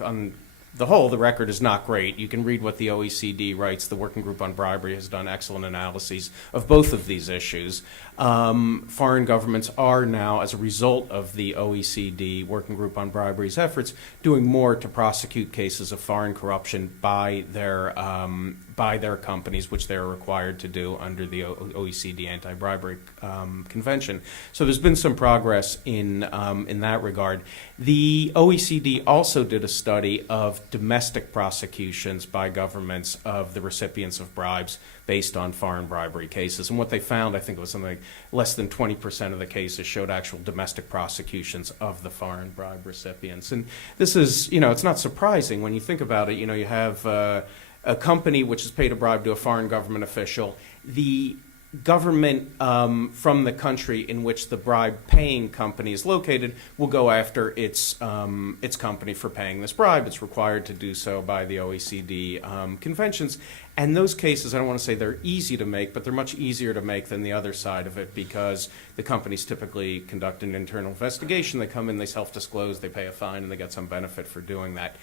the whole, the record is not great. You can read what the OECD writes. The Working Group on Bribery has done excellent analyses of both of these issues. Foreign governments are now, as a result of the OECD Working Group on Bribery's efforts, doing more to prosecute cases of foreign corruption by their companies, which they're required to do under the OECD Anti-Bribery Convention. So there's been some progress in that regard. The OECD also did a study of domestic prosecutions by governments of the recipients of bribes based on foreign bribery cases. And what they found, I think it was something like less than 20% of the cases showed actual domestic prosecutions of the foreign bribe recipients. And this is, it's not surprising when you think about it. You have a company which has paid a bribe to a foreign government official. The government from the country in which the bribe-paying company is located will go after its company for paying this bribe. It's required to do so by the OECD conventions. And those cases, I don't want to say they're easy to make, but they're much easier to make than the other side of it, because the companies typically conduct an internal investigation. They come in, they self-disclose, they pay a fine, and they get some benefit for doing that.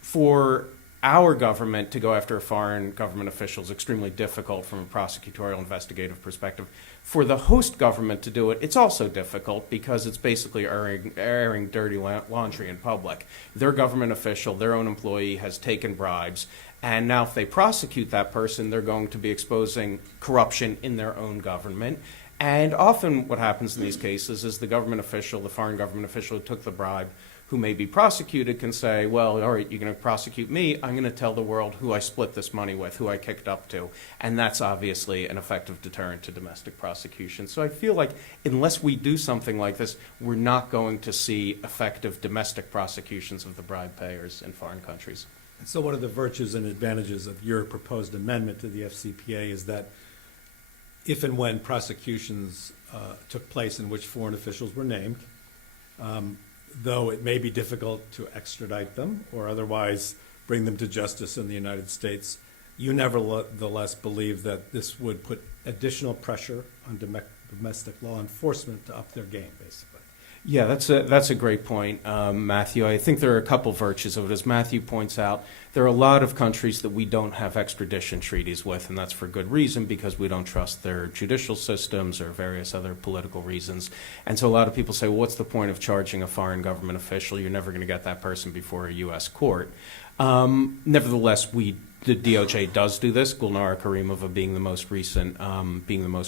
For our government to go after a foreign government official is extremely difficult from a prosecutorial investigative perspective. For the host government to do it, it's also difficult because it's basically airing dirty laundry in public. Their government official, their own employee, has taken bribes, and now if they prosecute that person, they're going to be exposing corruption in their own government. And often what happens in these cases is the government official, the foreign government official who took the bribe, who may be prosecuted, can say, well, all right, you're going to prosecute me. I'm going to tell the world who I split this money with, who I kicked up to. And that's obviously an effective deterrent to domestic prosecution. So I feel like unless we do something like this, we're not going to see effective domestic prosecutions of the bribe payers in foreign countries. So one of the virtues and advantages of your proposed amendment to the FCPA is that if and when prosecutions took place in which foreign officials were named, though it may be difficult to extradite them or otherwise bring them to justice in the United States, you nevertheless believe that this would put additional pressure on domestic law enforcement to up their game, basically. Yeah, that's a great point, Matthew. I think there are a couple virtues of it. As Matthew points out, there are a lot of countries that we don't have extradition treaties with, and that's for good reason, because we don't trust their judicial systems or various other political reasons. And so a lot of people say, well, what's the point of charging a foreign government official? You're never going to get that person before a U.S. court. Nevertheless, the DOJ does do this, Gulnara Karimova being the most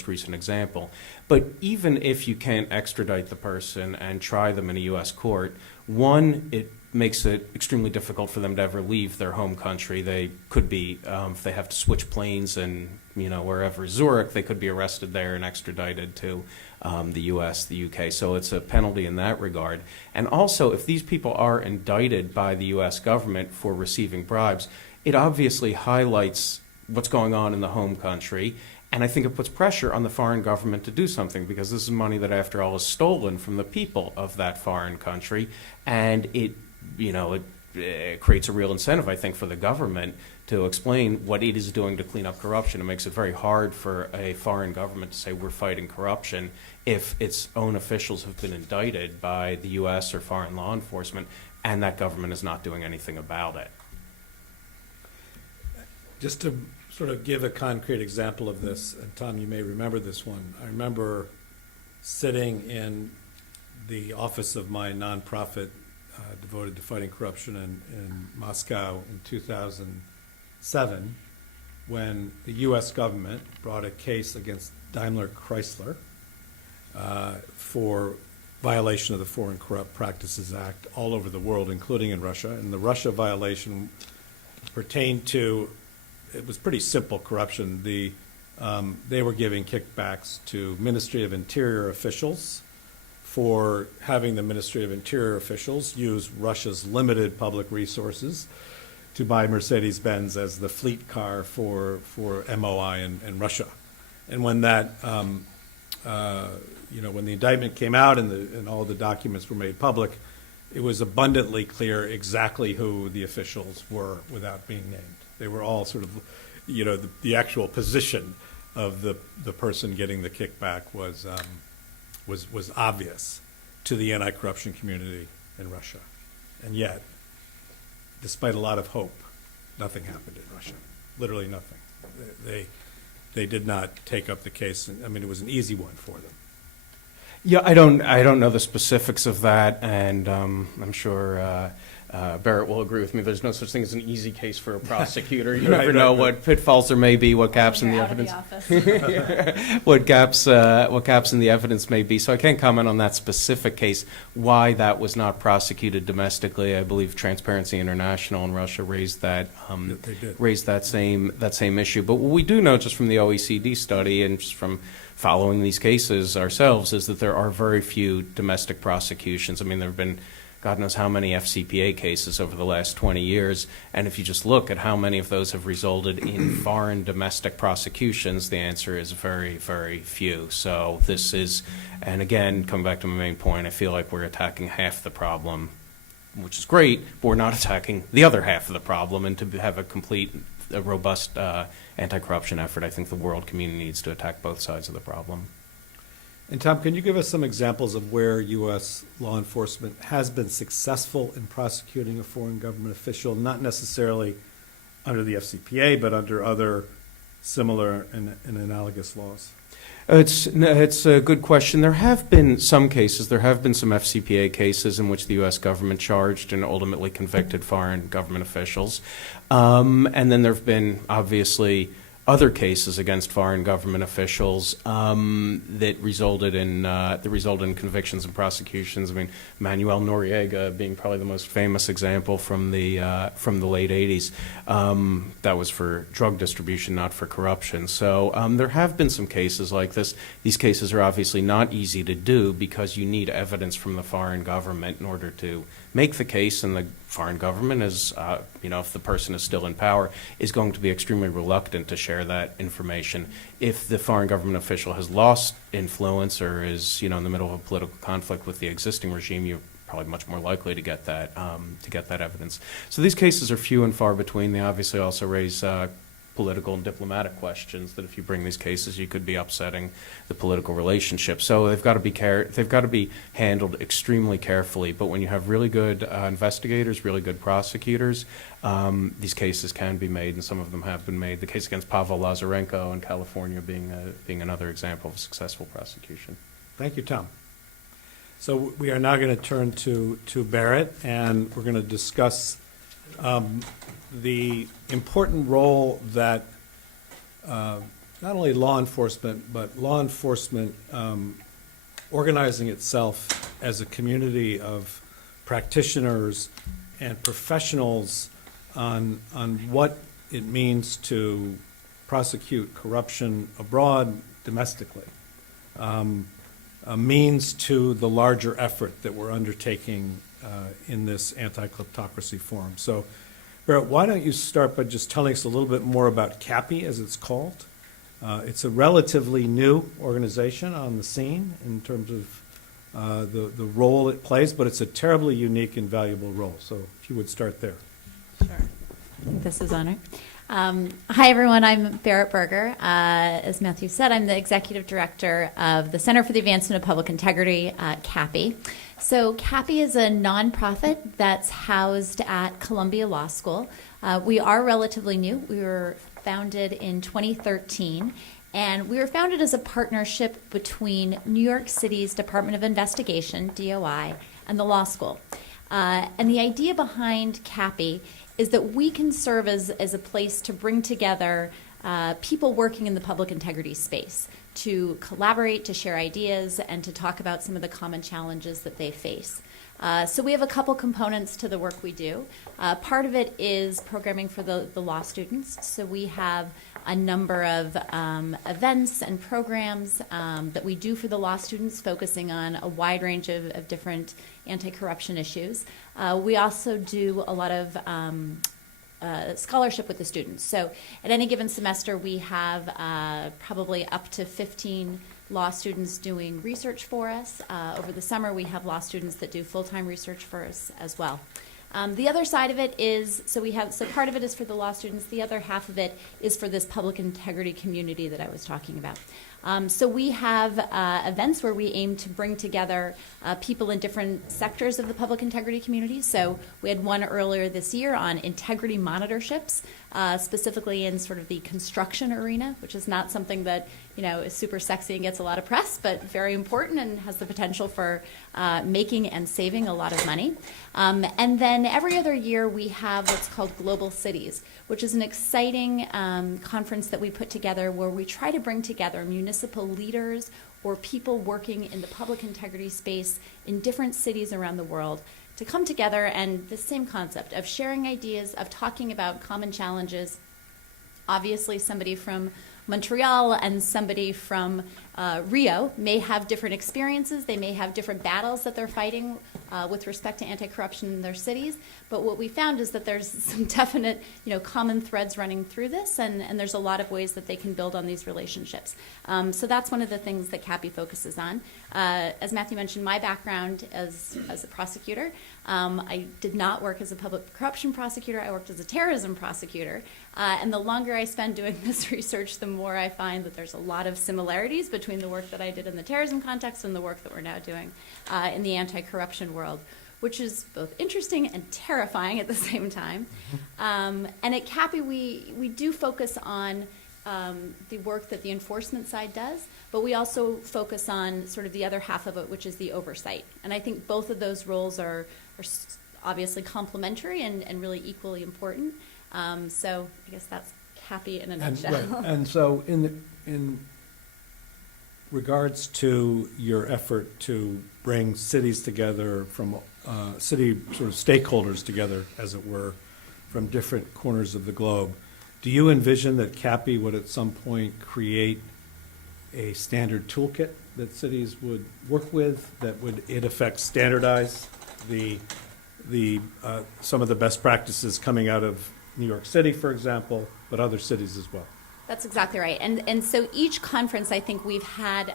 recent example. But even if you can't extradite the person and try them in a U.S. court, one, it makes it extremely difficult for them to ever leave their home country. They could be, if they have to switch planes and wherever, Zurich, they could be arrested there and extradited to the U.S., the U.K. So it's a penalty in that regard. And also, if these people are indicted by the U.S. government for receiving bribes, it obviously highlights what's going on in the home country, and I think it puts pressure on the foreign government to do something, because this is money that, after all, is stolen from the people of that foreign country, and it creates a real incentive, I think, for the government to explain what it is doing to clean up corruption. It makes it very hard for a foreign government to say we're fighting corruption if its own officials have been indicted by the U.S. or foreign law enforcement, and that government is not doing anything about it. Just to sort of give a concrete example of this, and Tom, you may remember this one. I remember sitting in the office of my nonprofit devoted to fighting corruption in Moscow in 2007, when the U.S. government brought a case against Daimler Chrysler for violation of the Foreign Corrupt Practices Act all over the world, including in Russia. And the Russia violation pertained to, it was pretty simple corruption. They were giving kickbacks to Ministry of Interior officials for having the Ministry of Interior officials use Russia's limited public resources to buy Mercedes-Benz as the fleet car for MOI in Russia. And when that, when the indictment came out and all the documents were made public, it was abundantly clear exactly who the officials were without being named. They were all sort of, the actual position of the person getting the kickback was obvious to the anti-corruption community in Russia. And yet, despite a lot of hope, nothing happened in Russia. Literally nothing. They did not take up the case. I mean, it was an easy one for them. Yeah, I don't know the specifics of that, and I'm sure Berit will agree with me. There's no such thing as an easy case for a prosecutor. You never know what pitfalls there may be, what gaps in the evidence, what gaps in the evidence may be. So I can't comment on that specific case. Why that was not prosecuted domestically, I believe Transparency International in Russia raised that same issue. But what we do know just from the OECD study and just from following these cases ourselves is that there are very few domestic prosecutions. I mean, there have been God knows how many FCPA cases over the last 20 years, and if you just look at how many of those have resulted in foreign domestic prosecutions, the answer is very, very few. So this is, and again, coming back to my main point, I feel like we're attacking half the problem, which is great, but we're not attacking the other half of the problem, and to have a robust anti-corruption effort, I think the world community needs to attack both sides of the problem. And Tom, can you give us some examples of where U.S. law enforcement has been successful in prosecuting a foreign government official, not necessarily under the FCPA, but under other similar and analogous laws? It's a good question. There have been some cases. There have been some FCPA cases in which the U.S. government charged and ultimately convicted foreign government officials. And then there have been, obviously, other cases against foreign government officials that resulted in convictions and prosecutions. I mean, Manuel Noriega being probably the most famous example from the late '80s. That was for drug distribution, not for corruption. So there have been some cases like this. These cases are obviously not easy to do because you need evidence from the foreign government in order to make the case, and the foreign government is, if the person is still in power, is going to be extremely reluctant to share that information. If the foreign government official has lost influence or is, in the middle of a political conflict with the existing regime, you're probably much more likely to get that evidence. So these cases are few and far between. They obviously also raise political and diplomatic questions that if you bring these cases, you could be upsetting the political relationship. So they've got to be handled extremely carefully. But when you have really good investigators, really good prosecutors, these cases can be made, and some of them have been made. The case against Pavel Lazarenko in California being another example of successful prosecution. Thank you, Tom. So we are now going to turn to Berit, and we're going to discuss the important role that not only law enforcement, but law enforcement organizing itself as a community of practitioners and professionals on what it means to prosecute corruption abroad, domestically, a means to the larger effort that we're undertaking in this Anti-Kleptocracy Forum. So, Berit, why don't you start by just telling us a little bit more about CAPI, as it's called. It's a relatively new organization on the scene in terms of the role it plays, but it's a terribly unique and valuable role. So if you would start there. Sure. I think this is on it. Hi, everyone. I'm Berit Berger. As Matthew said, I'm the executive director of the Center for the Advancement of Public Integrity, CAPI. So CAPI is a nonprofit that's housed at Columbia Law School. We are relatively new. We were founded in 2013, and we were founded as a partnership between New York City's Department of Investigation, DOI, and the law school. And the idea behind CAPI is that we can serve as a place to bring together people working in the public integrity space to collaborate, to share ideas, and to talk about some of the common challenges that they face. So we have a couple components to the work we do. Part of it is programming for the law students. So we have a number of events and programs that we do for the law students, focusing on a wide range of different anti-corruption issues. We also do a lot of scholarship with the students. So at any given semester, we have probably up to 15 law students doing research for us. Over the summer, we have law students that do full-time research for us as well. The other side of it is, so part of it is for the law students, the other half of it is for this public integrity community that I was talking about. So we have events where we aim to bring together people in different sectors of the public integrity community. So we had one earlier this year on integrity monitorships, specifically in sort of the construction arena, which is not something that is super sexy and gets a lot of press, but very important and has the potential for making and saving a lot of money. And then every other year we have what's called Global Cities, which is an exciting conference that we put together where we try to bring together municipal leaders or people working in the public integrity space in different cities around the world to come together, and the same concept of sharing ideas, of talking about common challenges. Obviously, somebody from Montreal and somebody from Rio may have different experiences. They may have different battles that they're fighting with respect to anti-corruption in their cities. But what we found is that there's some definite, common threads running through this, and there's a lot of ways that they can build on these relationships. So that's one of the things that CAPI focuses on. As Matthew mentioned, my background as a prosecutor, I did not work as a public corruption prosecutor. I worked as a terrorism prosecutor. And the longer I spend doing this research, the more I find that there's a lot of similarities between the work that I did in the terrorism context and the work that we're now doing in the anti-corruption world, which is both interesting and terrifying at the same time. And at CAPI, we do focus on the work that the enforcement side does, but we also focus on sort of the other half of it, which is the oversight. And I think both of those roles are obviously complementary and really equally important. So I guess that's CAPI in a nutshell. Right. And so in regards to your effort to bring cities together from city sort of stakeholders together, as it were, from different corners of the globe, do you envision that CAPI would at some point create a standard toolkit that cities would work with that would, in effect, standardize some of the best practices coming out of New York City, for example, but other cities as well? That's exactly right. And so each conference, I think we've had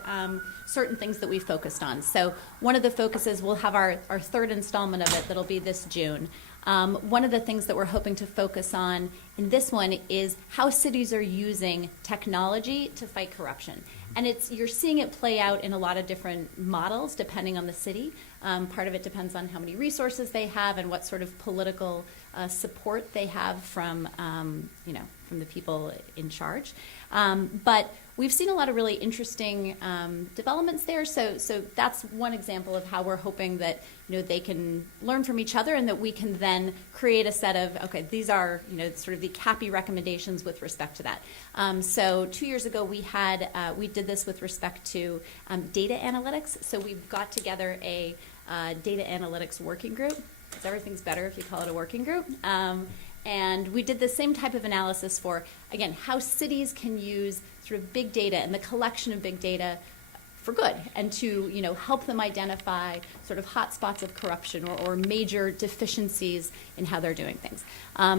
certain things that we've focused on. So one of the focuses, we'll have our third installment of it that'll be this June. One of the things that we're hoping to focus on in this one is how cities are using technology to fight corruption. And you're seeing it play out in a lot of different models depending on the city. Part of it depends on how many resources they have and what sort of political support they have from the people in charge. But we've seen a lot of really interesting developments there. So that's one example of how we're hoping that they can learn from each other, and that we can then create a set of, okay, these are sort of the CAPI recommendations with respect to that. So 2 years ago we did this with respect to data analytics. So we've got together a data analytics working group, because everything's better if you call it a working group. And we did the same type of analysis for, again, how cities can use sort of big data and the collection of big data for good, and to help them identify sort of hotspots of corruption or major deficiencies in how they're doing things.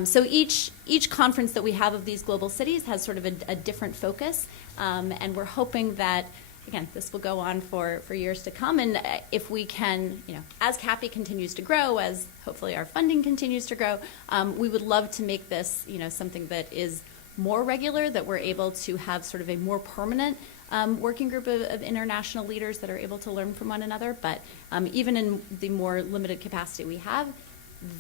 So each conference that we have of these global cities has sort of a different focus, and we're hoping that, again, this will go on for years to come, and if we can, as CAPI continues to grow, as hopefully our funding continues to grow, we would love to make this, something that is more regular, that we're able to have sort of a more permanent working group of international leaders that are able to learn from one another. But even in the more limited capacity we have,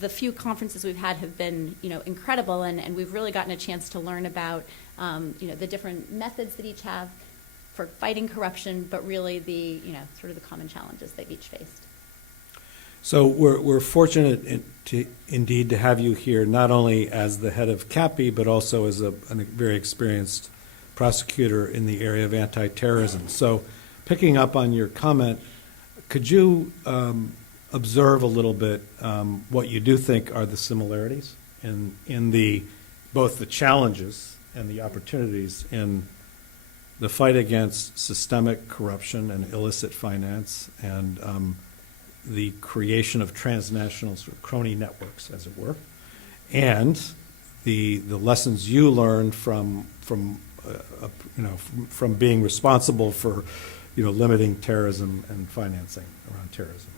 the few conferences we've had have been, incredible, and we've really gotten a chance to learn about, the different methods that each have for fighting corruption, but really the, sort of the common challenges they've each faced. So we're fortunate indeed to have you here, not only as the head of CAPI, but also as a very experienced prosecutor in the area of anti-terrorism. So picking up on your comment, could you observe a little bit what you do think are the similarities in both the challenges and the opportunities in the fight against systemic corruption and illicit finance, and the creation of transnational sort of crony networks, as it were, and the lessons you learned from being responsible for limiting terrorism and financing around terrorism?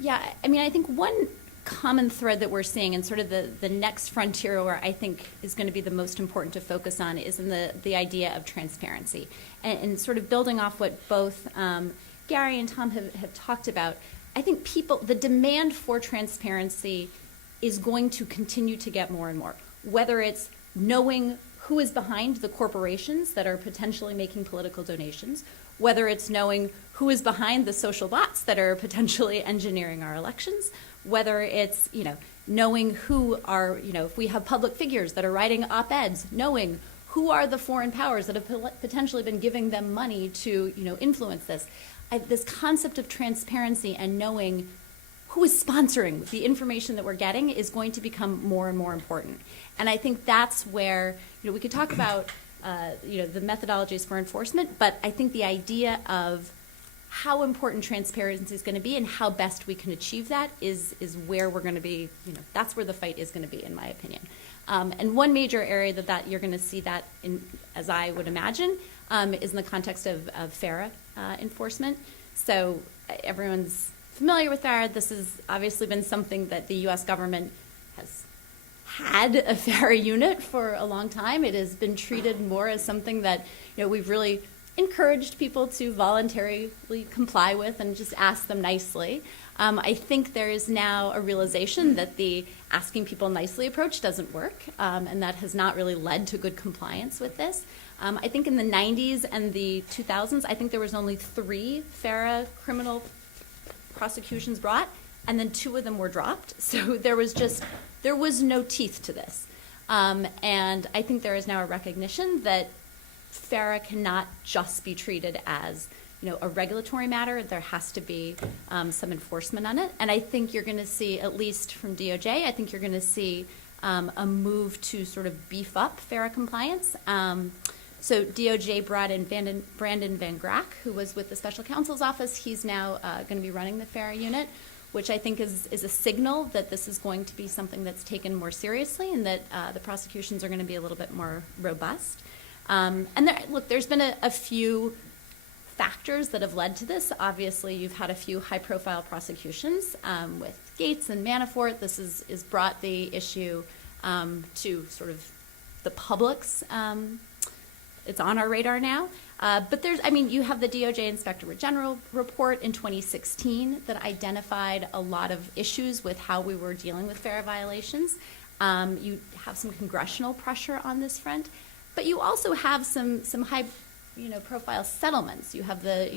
Yeah, I mean, I think one common thread that we're seeing, and sort of the next frontier where I think is going to be the most important to focus on, is in the idea of transparency. And sort of building off what both Gary and Tom have talked about, I think the demand for transparency is going to continue to get more and more, whether it's knowing who is behind the corporations that are potentially making political donations, whether it's knowing who is behind the social bots that are potentially engineering our elections, whether it's, knowing who are, if we have public figures that are writing op-eds, knowing who are the foreign powers that have potentially been giving them money to, influence this. This concept of transparency and knowing who is sponsoring the information that we're getting is going to become more and more important. And I think that's where, we could talk about, the methodologies for enforcement, but I think the idea of how important transparency is going to be and how best we can achieve that is where we're going to be, that's where the fight is going to be, in my opinion. And one major area that you're going to see that in, as I would imagine, is in the context of FARA enforcement. So everyone's familiar with FARA. This has obviously been something that the U.S. government has had a FARA unit for a long time. It has been treated more as something that, we've really encouraged people to voluntarily comply with and just ask them nicely. I think there is now a realization that the asking people nicely approach doesn't work, and that has not really led to good compliance with this. I think in the 90s and the 2000s, I think there was only 3 FARA criminal prosecutions brought, and then 2 of them were dropped. So there was no teeth to this. And I think there is now a recognition that FARA cannot just be treated as, a regulatory matter. There has to be some enforcement on it. And I think you're going to see, at least from DOJ, I think you're going to see a move to sort of beef up FARA compliance. So DOJ brought in Brandon Van Grack, who was with the Special Counsel's Office. He's now going to be running the FARA unit, which I think is a signal that this is going to be something that's taken more seriously and that the prosecutions are going to be a little bit more robust. And there's been a few factors that have led to this. Obviously, you've had a few high-profile prosecutions with Gates and Manafort. This is brought the issue to sort of the public's. It's on our radar now. But you have the DOJ Inspector General report in 2016 that identified a lot of issues with how we were dealing with FARA violations. You have some congressional pressure on this front. But you also have some high, profile settlements. You have the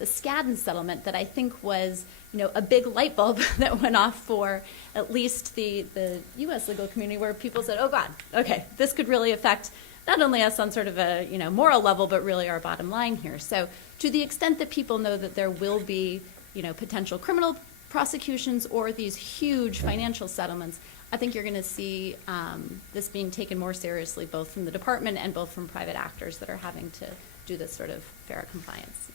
Skadden settlement that I think was, a big light bulb that went off for at least the U.S. legal community, where people said, "Oh God, okay, this could really affect not only us on sort of a moral level, but really our bottom line here." So, to the extent that people know that there will be, potential criminal prosecutions or these huge financial settlements, I think you're going to see this being taken more seriously, both from the department and both from private actors that are having to do this sort of FARA compliance.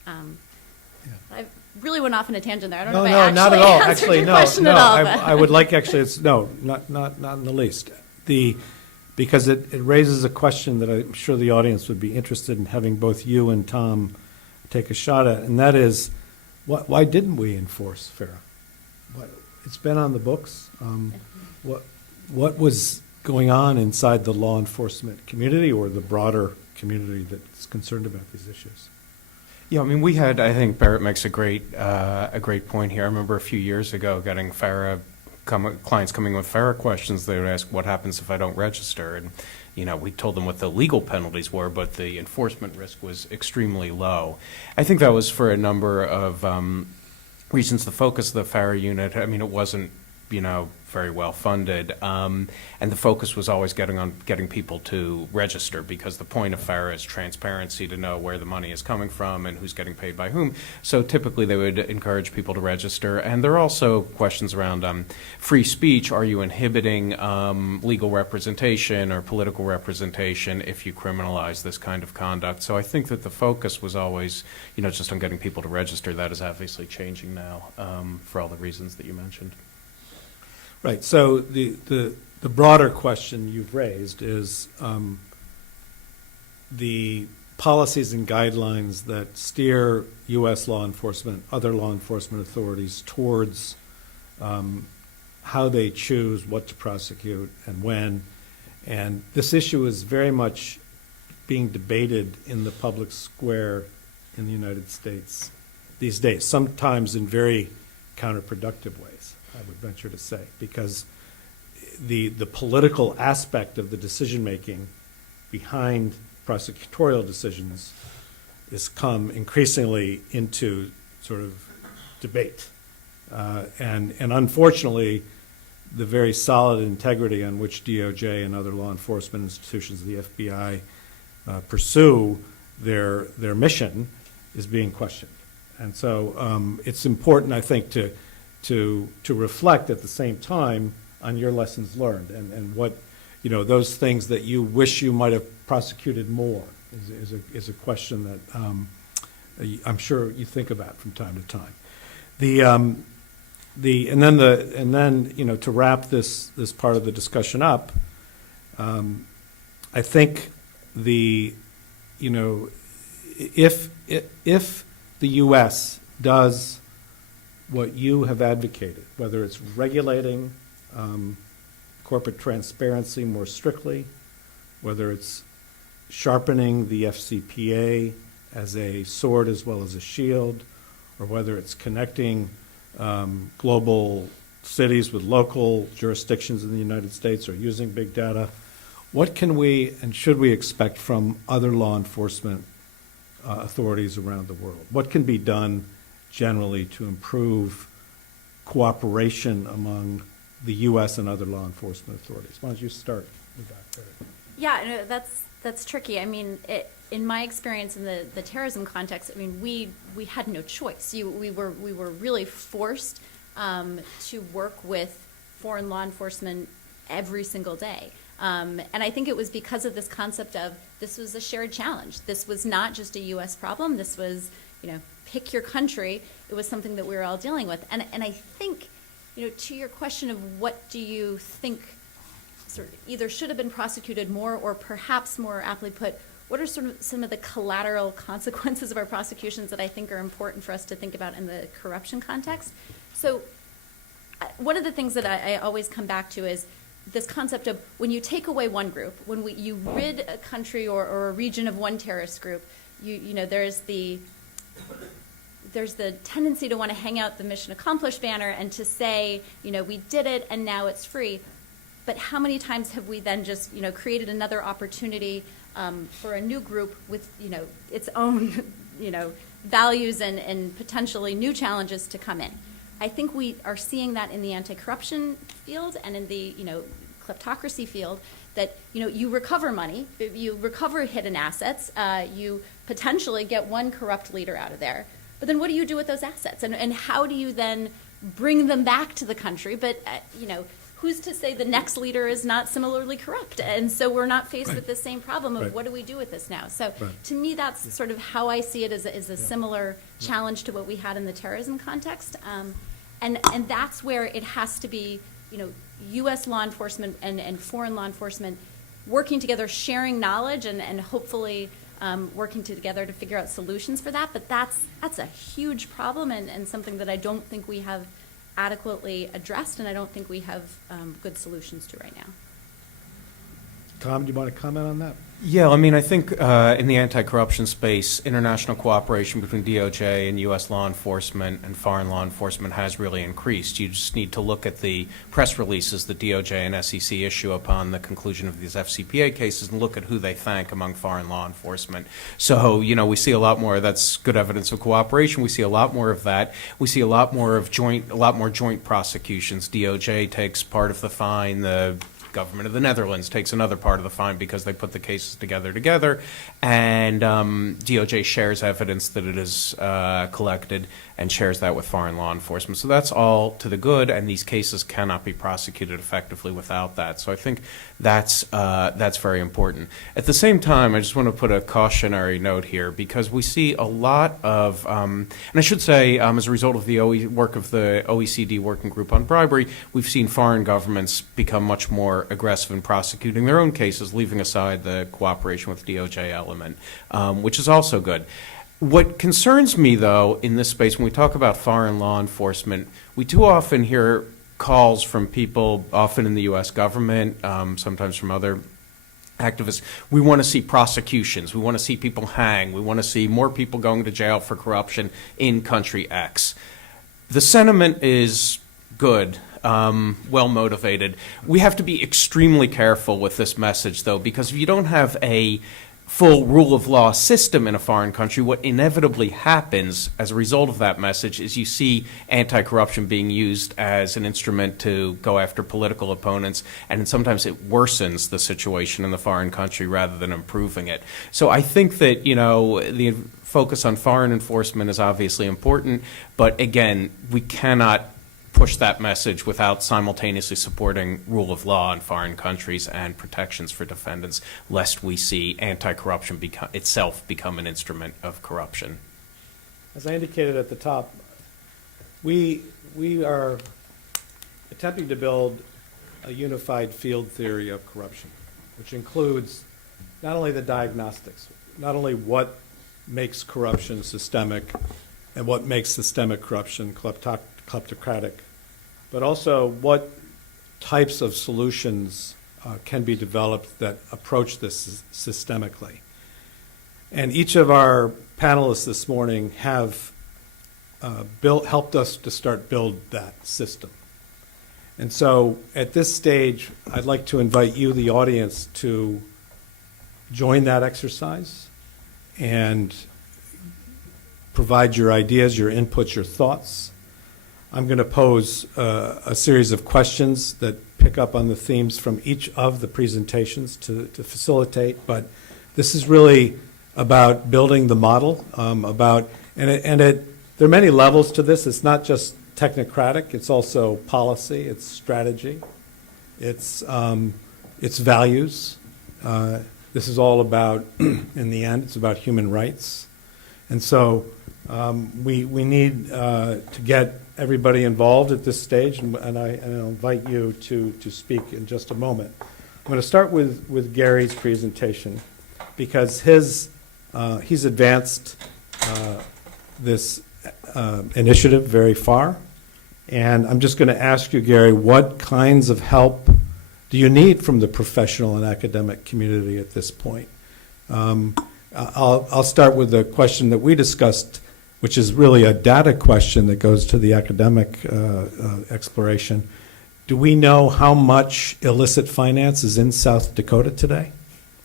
I really went off on a tangent there. I don't know if I actually not at all. answered Actually, your no, question no. at all. I would like not in the least. Because it raises a question that I'm sure the audience would be interested in having both you and Tom take a shot at, and that is, why didn't we enforce FARA? It's been on the books. What was going on inside the law enforcement community or the broader community that's concerned about these issues? Yeah, I think Berit makes a great point here. I remember a few years ago getting clients coming with FARA questions. They would ask, what happens if I don't register? And, we told them what the legal penalties were, but the enforcement risk was extremely low. I think that was for a number of reasons. The focus of the FARA unit, it wasn't, very well funded. And the focus was always getting people to register, because the point of FARA is transparency, to know where the money is coming from and who's getting paid by whom. So typically they would encourage people to register. And there are also questions around free speech. Are you inhibiting legal representation or political representation if you criminalize this kind of conduct? So I think that the focus was always, just on getting people to register. That is obviously changing now for all the reasons that you mentioned. Right. So the broader question you've raised is the policies and guidelines that steer U.S. law enforcement, other law enforcement authorities towards how they choose what to prosecute and when. And this issue is very much being debated in the public square in the United States these days, sometimes in very counterproductive ways, I would venture to say, because the political aspect of the decision-making behind prosecutorial decisions has come increasingly into sort of debate. And unfortunately, the very solid integrity on which DOJ and other law enforcement institutions, the FBI, pursue their mission is being questioned. And so it's important, I think, to reflect at the same time on your lessons learned and what, those things that you wish you might have prosecuted more is a question that I'm sure you think about from time to time. And then to wrap this part of the discussion up, I think if the U.S. does what you have advocated, whether it's regulating corporate transparency more strictly, whether it's sharpening the FCPA as a sword as well as a shield, or whether it's connecting global cities with local jurisdictions in the United States or using big data, what can we and should we expect from other law enforcement authorities around the world? What can be done generally to improve cooperation among the U.S. and other law enforcement authorities? Why don't you start with that, Berit? Yeah, no, that's tricky. I mean, in my experience in the terrorism context, I mean, we had no choice. We were really forced to work with foreign law enforcement every single day. And I think it was because of this concept of this was a shared challenge. This was not just a U.S. problem. This was, pick your country. It was something that we were all dealing with. And I think, to your question of what do you think sort of either should have been prosecuted more or perhaps more aptly put, what are sort of some of the collateral consequences of our prosecutions that I think are important for us to think about in the corruption context? So one of the things that I always come back to is this concept of when you take away one group, when you rid a country or a region of one terrorist group, there's the tendency to want to hang out the mission accomplished banner and to say, we did it and now it's free. But how many times have we then just, created another opportunity for a new group with, its own, values and potentially new challenges to come in? I think we are seeing that in the anti-corruption field and in the, kleptocracy field, that, you recover money, you recover hidden assets, you potentially get one corrupt leader out of there. But then what do you do with those assets? And how do you then bring them back to the country? But, who's to say the next leader is not similarly corrupt? And so we're not faced with the same problem of what do we do with this now? So to me, that's sort of how I see it as a similar challenge to what we had in the terrorism context. And that's where it has to be, U.S. law enforcement and foreign law enforcement working together, sharing knowledge, and hopefully working together to figure out solutions for that. But that's a huge problem and something that I don't think we have adequately addressed, and I don't think we have good solutions to right now. Tom, do you want to comment on that? Yeah, I mean, I think in the anti-corruption space, international cooperation between DOJ and U.S. law enforcement and foreign law enforcement has really increased. You just need to look at the press releases that DOJ and SEC issue upon the conclusion of these FCPA cases and look at who they thank among foreign law enforcement. So, we see a lot more. That's good evidence of cooperation. We see a lot more of that. We see a lot more joint prosecutions. DOJ takes part of the fine. The government of the Netherlands takes another part of the fine because they put the cases together, and DOJ shares evidence that it is collected and shares that with foreign law enforcement. So that's all to the good, and these cases cannot be prosecuted effectively without that. So I think that's very important. At the same time, I just want to put a cautionary note here because we see a lot of, and I should say, as a result of the work of the OECD Working Group on Bribery, we've seen foreign governments become much more aggressive in prosecuting their own cases, leaving aside the cooperation with DOJ element, which is also good. What concerns me, though, in this space, when we talk about foreign law enforcement, we too often hear calls from people, often in the U.S. government, sometimes from other activists. We want to see prosecutions. We want to see people hang. We want to see more people going to jail for corruption in country X. The sentiment is good, well motivated. We have to be extremely careful with this message, though, because if you don't have a full rule of law system in a foreign country, what inevitably happens as a result of that message is you see anti-corruption being used as an instrument to go after political opponents, and sometimes it worsens the situation in the foreign country rather than improving it. So I think that, you know, the focus on foreign enforcement is obviously important, but again, we cannot push that message without simultaneously supporting rule of law in foreign countries and protections for defendants, lest we see anti-corruption itself become an instrument of corruption. As I indicated at the top, we are attempting to build a unified field theory of corruption, which includes not only the diagnostics, not only what makes corruption systemic and what makes systemic corruption kleptocratic, but also what types of solutions can be developed that approach this systemically. And each of our panelists this morning have helped us to start build that system. And so at this stage, I'd like to invite you, the audience, to join that exercise and provide your ideas, your inputs, your thoughts. I'm going to pose a series of questions that pick up on the themes from each of the presentations to facilitate, but this is really about building the model, there are many levels to this. It's not just technocratic, it's also policy, it's strategy, it's values. This is all about, in the end, it's about human rights. And so we need to get everybody involved at this stage, and I'll invite you to speak in just a moment. I'm going to start with Gary's presentation because he's advanced this initiative very far. And I'm just going to ask you, Gary, what kinds of help do you need from the professional and academic community at this point? I'll start with the question that we discussed, which is really a data question that goes to the academic exploration. Do we know how much illicit finance is in South Dakota today?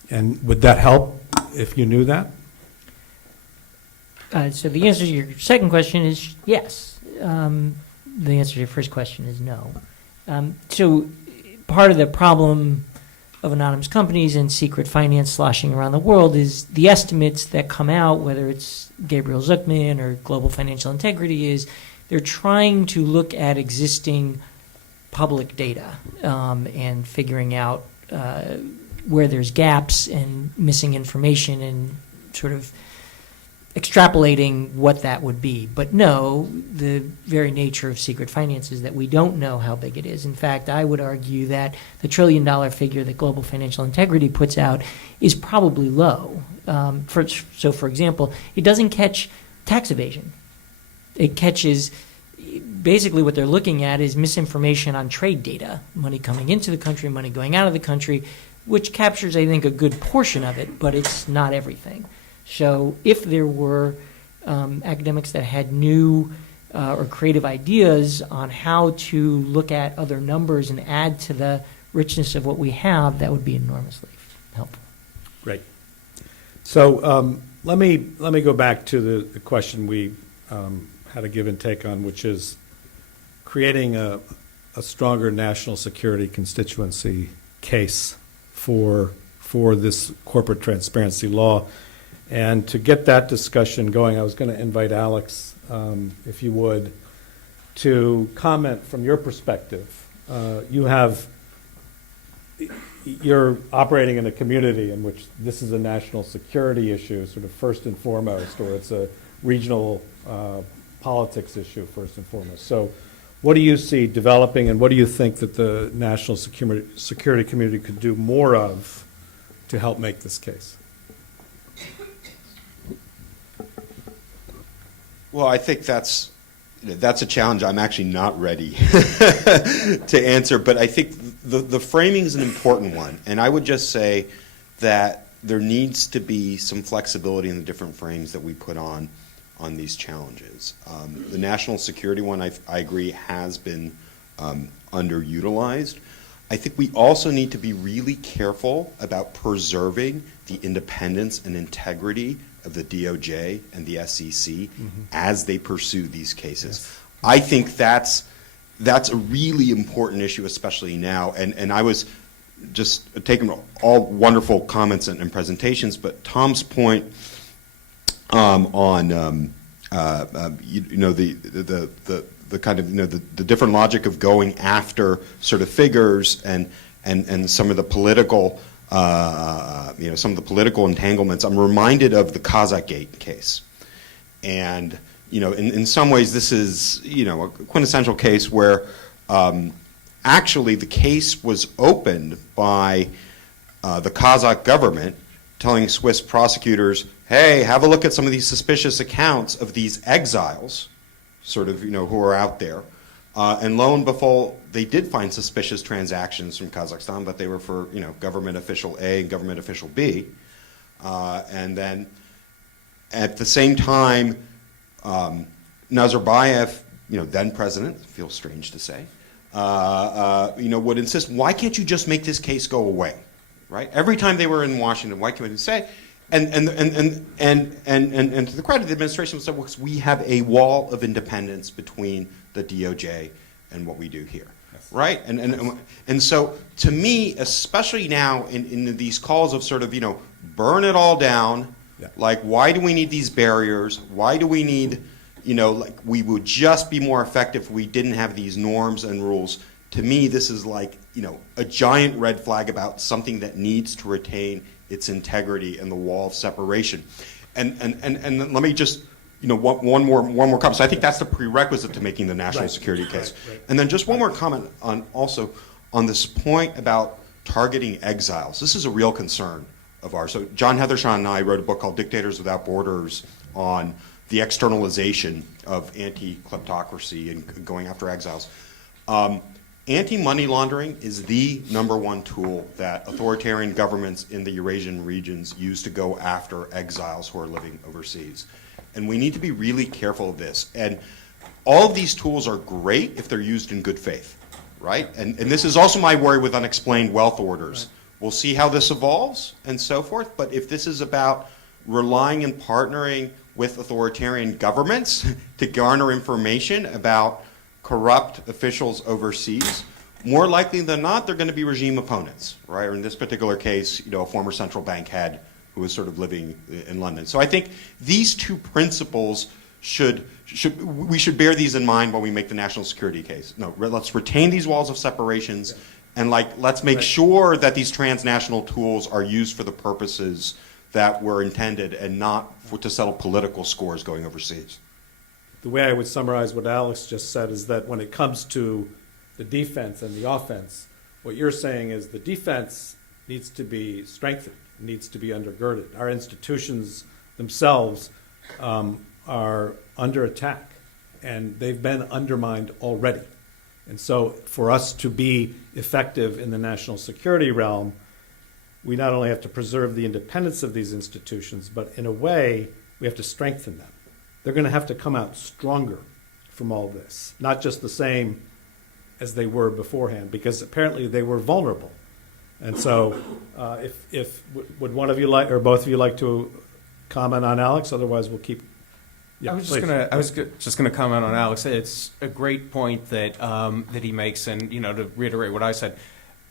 And would that help if you knew that? So the answer to your second question is yes. The answer to your first question is no. So part of the problem of anonymous companies and secret finance sloshing around the world is the estimates that come out, whether it's Gabriel Zuckman or Global Financial Integrity, is they're trying to look at existing public data and figuring out where there's gaps and missing information and sort of extrapolating what that would be. But no, the very nature of secret finance is that we don't know how big it is. In fact, I would argue that the $1 trillion figure that Global Financial Integrity puts out is probably low. So, for example, it doesn't catch tax evasion. It catches, basically what they're looking at is misinformation on trade data, money coming into the country, money going out of the country, which captures, I think, a good portion of it, but it's not everything. So if there were academics that had new or creative ideas on how to look at other numbers and add to the richness of what we have, that would be enormously helpful. Great. So let me go back to the question we had a give and take on, which is creating a stronger national security constituency case for this corporate transparency law. And to get that discussion going, I was going to invite Alex, if you would, to comment from your perspective. You're operating in a community in which this is a national security issue, sort of first and foremost, or it's a regional politics issue first and foremost. So what do you see developing, and what do you think that the national security community could do more of to help make this case? Well, I think that's That's a challenge I'm actually not ready to answer, but I think the framing is an important one. And I would just say that there needs to be some flexibility in the different frames that we put on these challenges. The national security one, I agree, has been underutilized. I think we also need to be really careful about preserving the independence and integrity of the DOJ and the SEC as they pursue these cases. Yes. I think that's a really important issue, especially now. And I was just taking all wonderful comments and presentations, but Tom's point on the kind of the different logic of going after sort of figures and some of the political some of the political entanglements. I'm reminded of the Kazakhstan case, and in some ways this is a quintessential case where actually the case was opened by the Kazakh government telling Swiss prosecutors, hey, have a look at some of these suspicious accounts of these exiles, sort of, who are out there. And lo and behold, they did find suspicious transactions from Kazakhstan, but they were for, government official A and government official B. And then at the same time, Nazarbayev, then president, feels strange to say, would insist, why can't you just make this case go away, right? Every time they were in Washington, why can't they say? And to the credit of the administration, said, well, we have a wall of independence between the DOJ and what we do here, yes. Right? And so, to me, especially now in these calls of sort of burn it all down, yeah. Like why do we need these barriers? Why do we need like we would just be more effective if we didn't have these norms and rules? To me, this is like a giant red flag about something that needs to retain its integrity and the wall of separation. And let me just one more comment. So I think that's the prerequisite to making the national security case. Right. And then just one more comment on this point about targeting exiles. This is a real concern of ours. So John Heathershon and I wrote a book called Dictators Without Borders on the externalization of anti-kleptocracy and going after exiles. Anti-money laundering is the #1 tool that authoritarian governments in the Eurasian regions use to go after exiles who are living overseas. And we need to be really careful of this. And all of these tools are great if they're used in good faith, right? And this is also my worry with unexplained wealth orders. Right. We'll see how this evolves and so forth. But if this is about relying and partnering with authoritarian governments to garner information about corrupt officials overseas, more likely than not, they're going to be regime opponents, right? Or in this particular case, a former central bank head who was sort of living in London. So I think these two principles we should bear these in mind when we make the national security case. No, let's retain these walls of separations, and let's make sure that these transnational tools are used for the purposes that were intended and not to settle political scores going overseas. The way I would summarize what Alex just said is that when it comes to the defense and the offense, what you're saying is the defense needs to be strengthened, needs to be undergirded. Our institutions themselves are under attack, and they've been undermined already. And so for us to be effective in the national security realm, we not only have to preserve the independence of these institutions, but in a way, we have to strengthen them. They're going to have to come out stronger from all this, not just the same as they were beforehand, because apparently they were vulnerable. And so would one of you like, or both of you like to comment on Alex? Otherwise, we'll keep. Yeah, I was just going to comment on Alex. It's a great point that that he makes, and to reiterate what I said,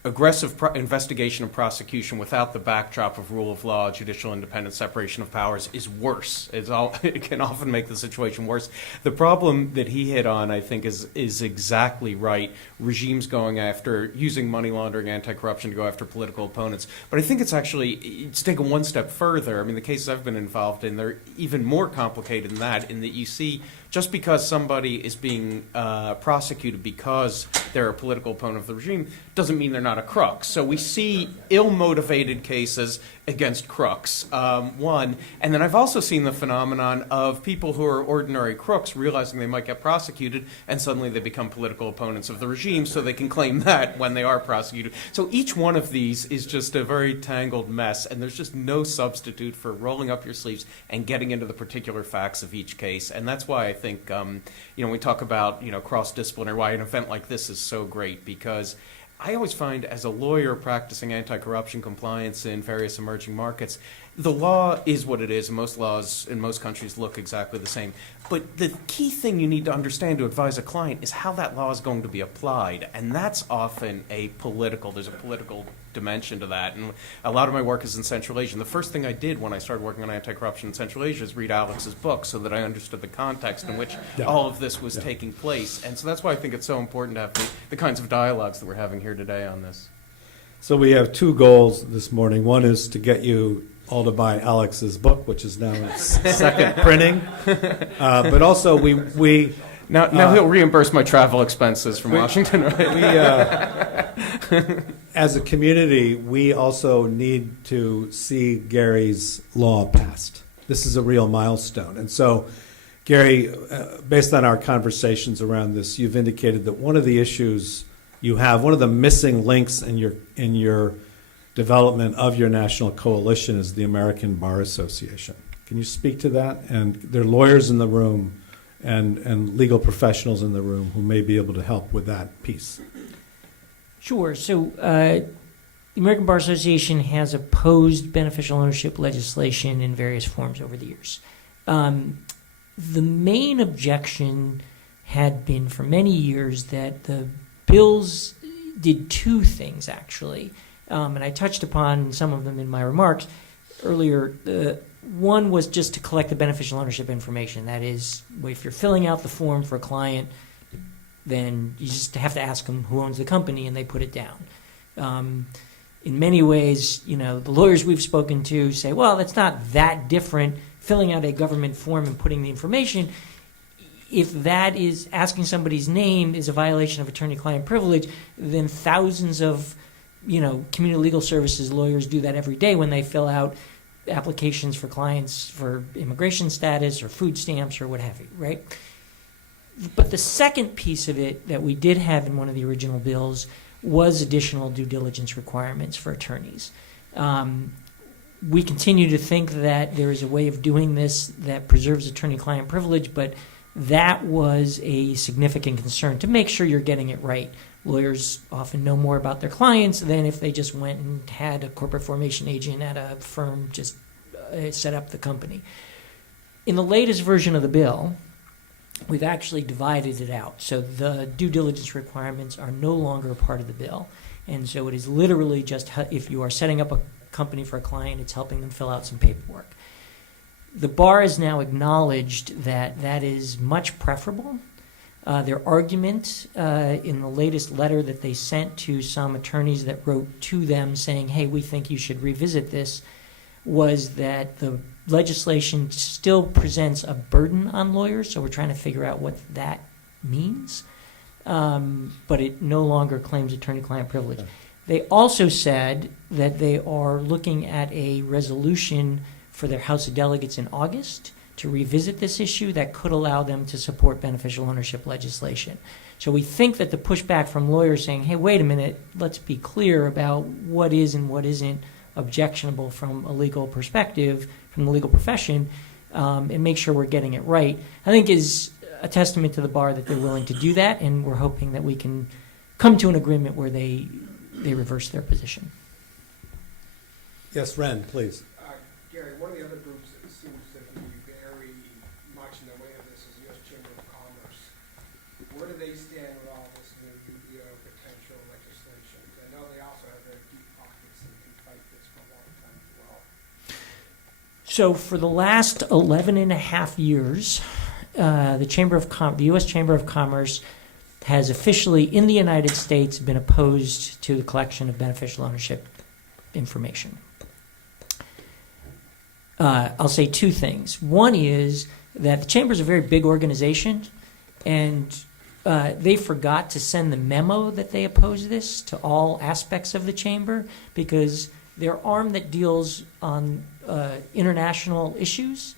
aggressive investigation and prosecution without the backdrop of rule of law, judicial independence, separation of powers is worse. It can often make the situation worse. The problem that he hit on, I think, is exactly right. Regimes going after, using money laundering, anti-corruption to go after political opponents. But I think it's taken one step further. I mean, the cases I've been involved in, they're even more complicated than that, in that you see just because somebody is being prosecuted because they're a political opponent of the regime doesn't mean they're not not a crook. So we see ill-motivated cases against crooks, one. And then I've also seen the phenomenon of people who are ordinary crooks realizing they might get prosecuted, and suddenly they become political opponents of the regime so they can claim that when they are prosecuted. So each one of these is just a very tangled mess, and there's just no substitute for rolling up your sleeves and getting into the particular facts of each case. And that's why I think, we talk about, cross-disciplinary, why an event like this is so great, because I always find, as a lawyer practicing anti-corruption compliance in various emerging markets, the law is what it is, and most laws in most countries look exactly the same. But the key thing you need to understand to advise a client is how that law is going to be applied, and that's often there's a political dimension to that. And a lot of my work is in Central Asia. And the first thing I did when I started working on anti-corruption in Central Asia is read Alex's book so that I understood the context in which all of this was taking place. And so that's why I think it's so important to have the kinds of dialogues that we're having here today on this. So we have two goals this morning. One is to get you all to buy Alex's book, which is now in its second printing. But also we Now he'll reimburse my travel expenses from Washington. Right? As a community, we also need to see Gary's law passed. This is a real milestone. And so, Gary, based on our conversations around this, you've indicated that one of the issues you have, one of the missing links in your development of your national coalition is the American Bar Association. Can you speak to that? And there are lawyers in the room and legal professionals in the room who may be able to help with that piece. Sure. So the American Bar Association has opposed beneficial ownership legislation in various forms over the years. The main objection had been for many years that the bills did two things, actually. And I touched upon some of them in my remarks earlier. One was just to collect the beneficial ownership information. That is, if you're filling out the form for a client, then you just have to ask them who owns the company, and they put it down. In many ways, the lawyers we've spoken to say, well, that's not that different. Filling out a government form and putting the information, if that is asking somebody's name is a violation of attorney-client privilege, then thousands of community legal services lawyers do that every day when they fill out applications for clients for immigration status or food stamps or what have you, right? But the second piece of it that we did have in one of the original bills was additional due diligence requirements for attorneys. We continue to think that there is a way of doing this that preserves attorney-client privilege, but that was a significant concern to make sure you're getting it right. Lawyers often know more about their clients than if they just went and had a corporate formation agent at a firm just set up the company. In the latest version of the bill, we've actually divided it out. So the due diligence requirements are no longer a part of the bill. And so it is literally just if you are setting up a company for a client, it's helping them fill out some paperwork. The bar has now acknowledged that that is much preferable. Their argument in the latest letter that they sent to some attorneys that wrote to them saying, hey, we think you should revisit this, was that the legislation still presents a burden on lawyers, so we're trying to figure out what that means, but it no longer claims attorney-client privilege. They also said that they are looking at a resolution for their House of Delegates in August to revisit this issue that could allow them to support beneficial ownership legislation. So we think that the pushback from lawyers saying, hey, wait a minute, let's be clear about what is and what isn't objectionable from a legal perspective, from the legal profession, and make sure we're getting it right, I think is a testament to the bar that they're willing to do that, and we're hoping that we can come to an agreement where they reverse their position. Yes, Ren, please. Gary, one of the other groups that seems to be very much in the way of this is the U.S. Chamber of Commerce. Where do they stand with all this new UBO potential legislation? I know they also have very deep pockets and can fight this for a long time as well. So for the last 11 and a half years, the U.S. Chamber of Commerce has officially, in the United States, been opposed to the collection of beneficial ownership information. I'll say two things. One is that the Chamber is a very big organization, and they forgot to send the memo that they oppose this to all aspects of the chamber, because their arm that deals on international issues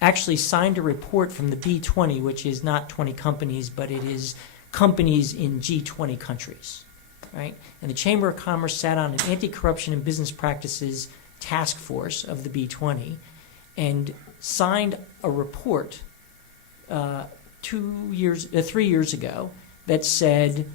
actually signed a report from the B20, which is not 20 companies, but it is companies in G20 countries, right? And the Chamber of Commerce sat on an anti-corruption and business practices task force of the B20 and signed a report 3 years ago that said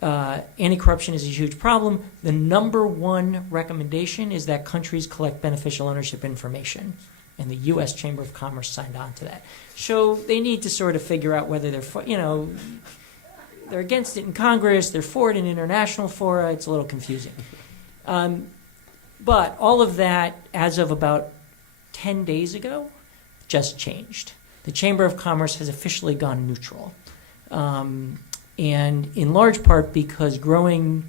anti-corruption is a huge problem. The number one recommendation is that countries collect beneficial ownership information, and the U.S. Chamber of Commerce signed on to that. So they need to sort of figure out whether they're against it in Congress, they're for it in international fora. It's a little confusing. But all of that, as of about 10 days ago, just changed. The Chamber of Commerce has officially gone neutral. And in large part because growing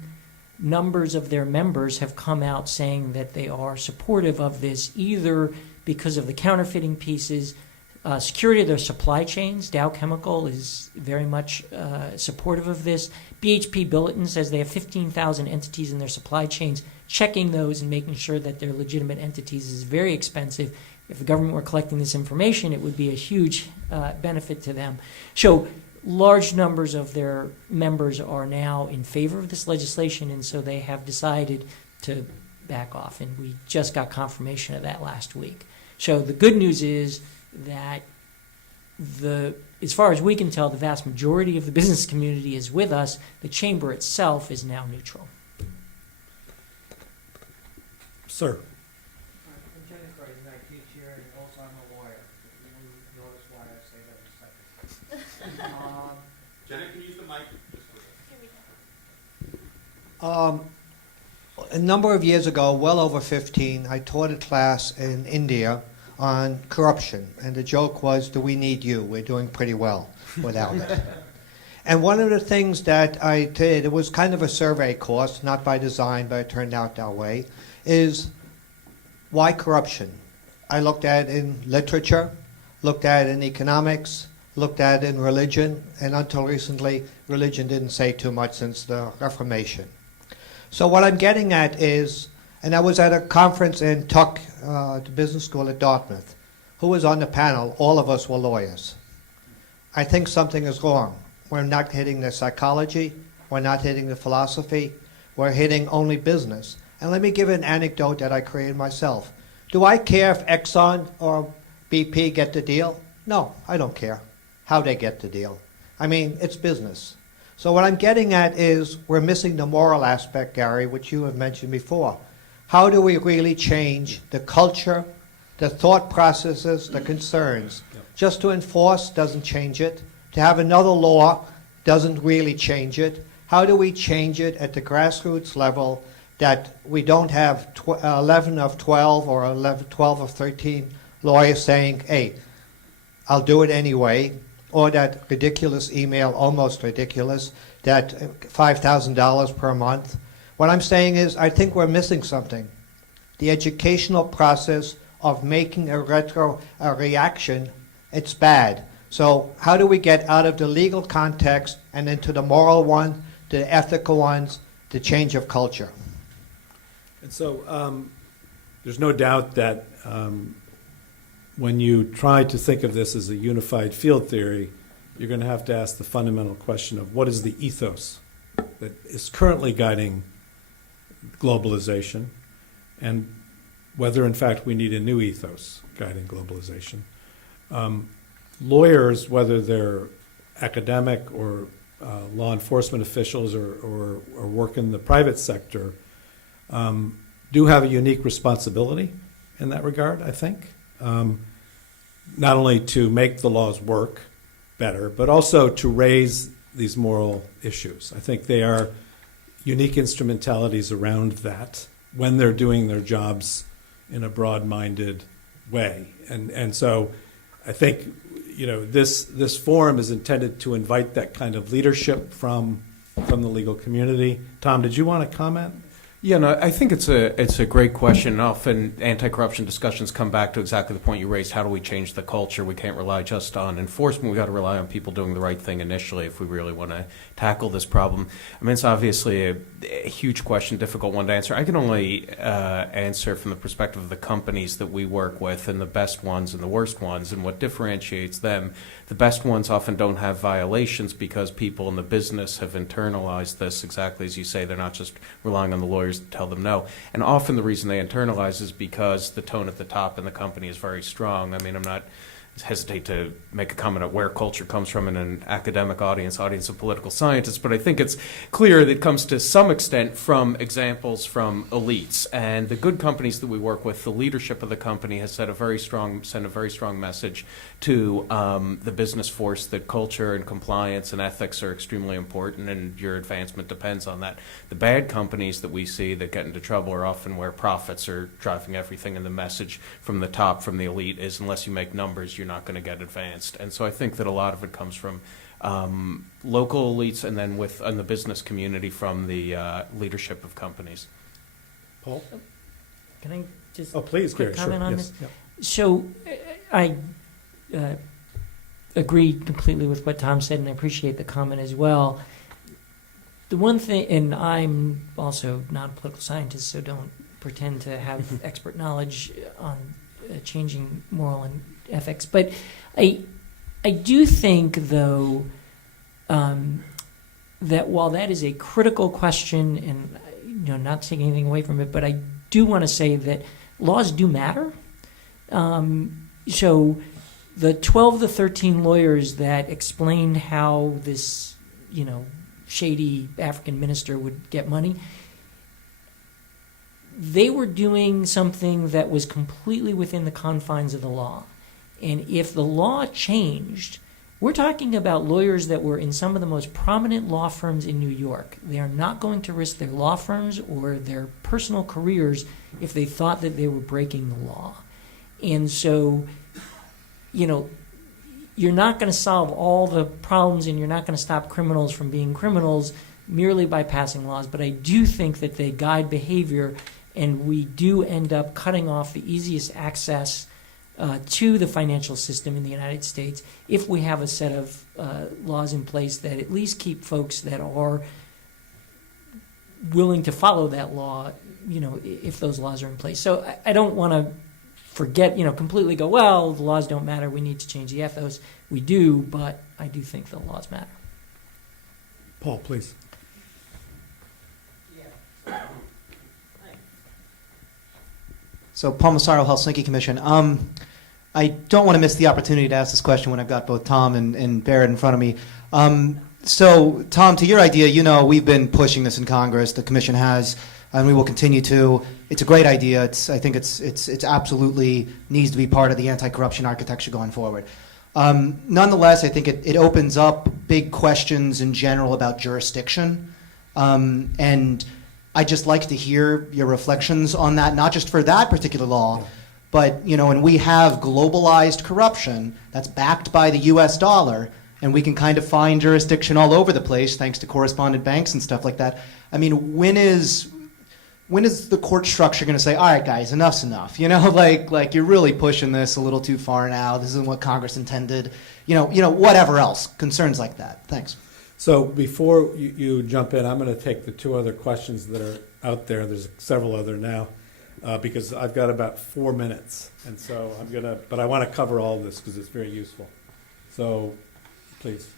numbers of their members have come out saying that they are supportive of this, either because of the counterfeiting pieces, security of their supply chains. Dow Chemical is very much supportive of this. BHP Billiton says they have 15,000 entities in their supply chains. Checking those and making sure that they're legitimate entities is very expensive. If the government were collecting this information, it would be a huge benefit to them. So large numbers of their members are now in favor of this legislation, and so they have decided to back off. And we just got confirmation of that last week. So the good news is that as far as we can tell, the vast majority of the business community is with us. The chamber itself is now neutral. Sir. I'm Jennifer, and I teach here, and also I'm a lawyer. You notice why I say that in a second. Jenna, can you use the mic? A number of years ago, well over 15, I taught a class in India on corruption, and the joke was, do we need you? We're doing pretty well without it. And one of the things that I did, it was kind of a survey course, not by design, but it turned out that way, is why corruption? I looked at it in literature, looked at it in economics, looked at it in religion, and until recently, religion didn't say too much since the Reformation. So what I'm getting at is, and I was at a conference in Tuck, the business school at Dartmouth. Who was on the panel? All of us were lawyers. I think something is wrong. We're not hitting the psychology. We're not hitting the philosophy. We're hitting only business. And let me give an anecdote that I created myself. Do I care if Exxon or BP get the deal? No, I don't care how they get the deal. I mean, it's business. So what I'm getting at is we're missing the moral aspect, Gary, which you have mentioned before. How do we really change the culture, the thought processes, the concerns? Just to enforce doesn't change it. To have another law doesn't really change it. How do we change it at the grassroots level that we don't have 11 of 12 or 12 of 13 lawyers saying, hey, I'll do it anyway, or that ridiculous email, almost ridiculous, that $5,000 per month. What I'm saying is I think we're missing something. The educational process of making a reaction, it's bad. So how do we get out of the legal context and into the moral one, the ethical ones, the change of culture? And so there's no doubt that when you try to think of this as a unified field theory, you're going to have to ask the fundamental question of what is the ethos that is currently guiding globalization, and whether, in fact, we need a new ethos guiding globalization. Lawyers, whether they're academic or law enforcement officials or work in the private sector, do have a unique responsibility in that regard, I think. Not only to make the laws work better, but also to raise these moral issues. I think they are unique instrumentalities around that when they're doing their jobs in a broad-minded way. And so I think, this forum is intended to invite that kind of leadership from the legal community. Tom, did you want to comment? Yeah, no, I think it's a great question. Often anti-corruption discussions come back to exactly the point you raised. How do we change the culture? We can't rely just on enforcement. We've got to rely on people doing the right thing initially if we really want to tackle this problem. I mean, it's obviously a huge question, difficult one to answer. I can only answer from the perspective of the companies that we work with, and the best ones and the worst ones, and what differentiates them. The best ones often don't have violations because people in the business have internalized this, exactly as you say. They're not just relying on the lawyers to tell them no. And often the reason they internalize is because the tone at the top in the company is very strong. I mean, I'm not hesitate to make a comment on where culture comes from in an academic audience of political scientists, but I think it's clear that it comes to some extent from examples from elites. And the good companies that we work with, the leadership of the company has sent a very strong message to the business force that culture and compliance and ethics are extremely important, and your advancement depends on that. The bad companies that we see that get into trouble are often where profits are driving everything, and the message from the top, from the elite, is unless you make numbers, you're not going to get advanced. And so I think that a lot of it comes from local elites, and then in the business community from the leadership of companies. Paul? Can I just Please, quick Gary, comment sure. on Yes. this? Yep. So I agree completely with what Tom said, and I appreciate the comment as well. The one thing, and I'm also not a political scientist, so don't pretend to have expert knowledge on changing moral and ethics, but I do think, though, that while that is a critical question, and not taking anything away from it, but I do want to say that laws do matter. So the 12 to 13 lawyers that explained how this, shady African minister would get money, they were doing something that was completely within the confines of the law. And if the law changed, we're talking about lawyers that were in some of the most prominent law firms in New York. They are not going to risk their law firms or their personal careers if they thought that they were breaking the law. And so, you're not going to solve all the problems, and you're not going to stop criminals from being criminals merely by passing laws. But I do think that they guide behavior, and we do end up cutting off the easiest access to the financial system in the United States if we have a set of laws in place that at least keep folks that are willing to follow that law, if those laws are in place. So I don't want to forget, completely go, well, the laws don't matter, we need to change the ethos. We do, but I do think the laws matter. Paul, please. So Paul Massaro, Helsinki Commission. I don't want to miss the opportunity to ask this question when I've got both Tom and Berit in front of me. So Tom, to your idea, we've been pushing this in Congress. The Commission has, and we will continue to. It's a great idea. I think it's absolutely needs to be part of the anti-corruption architecture going forward. Nonetheless, I think it opens up big questions in general about jurisdiction, and I'd just like to hear your reflections on that, not just for that particular law, but when we have globalized corruption that's backed by the U.S. dollar, and we can kind of find jurisdiction all over the place thanks to correspondent banks and stuff like that. I mean, when is the court structure going to say, all right, guys, enough's enough? Like you're really pushing this a little too far now. This isn't what Congress intended. Whatever else, concerns like that. Thanks. So before you jump in, I'm going to take the two other questions that are out there. There's several other now, because I've got about 4 minutes, and so but I want to cover all of this because it's very useful. So, please.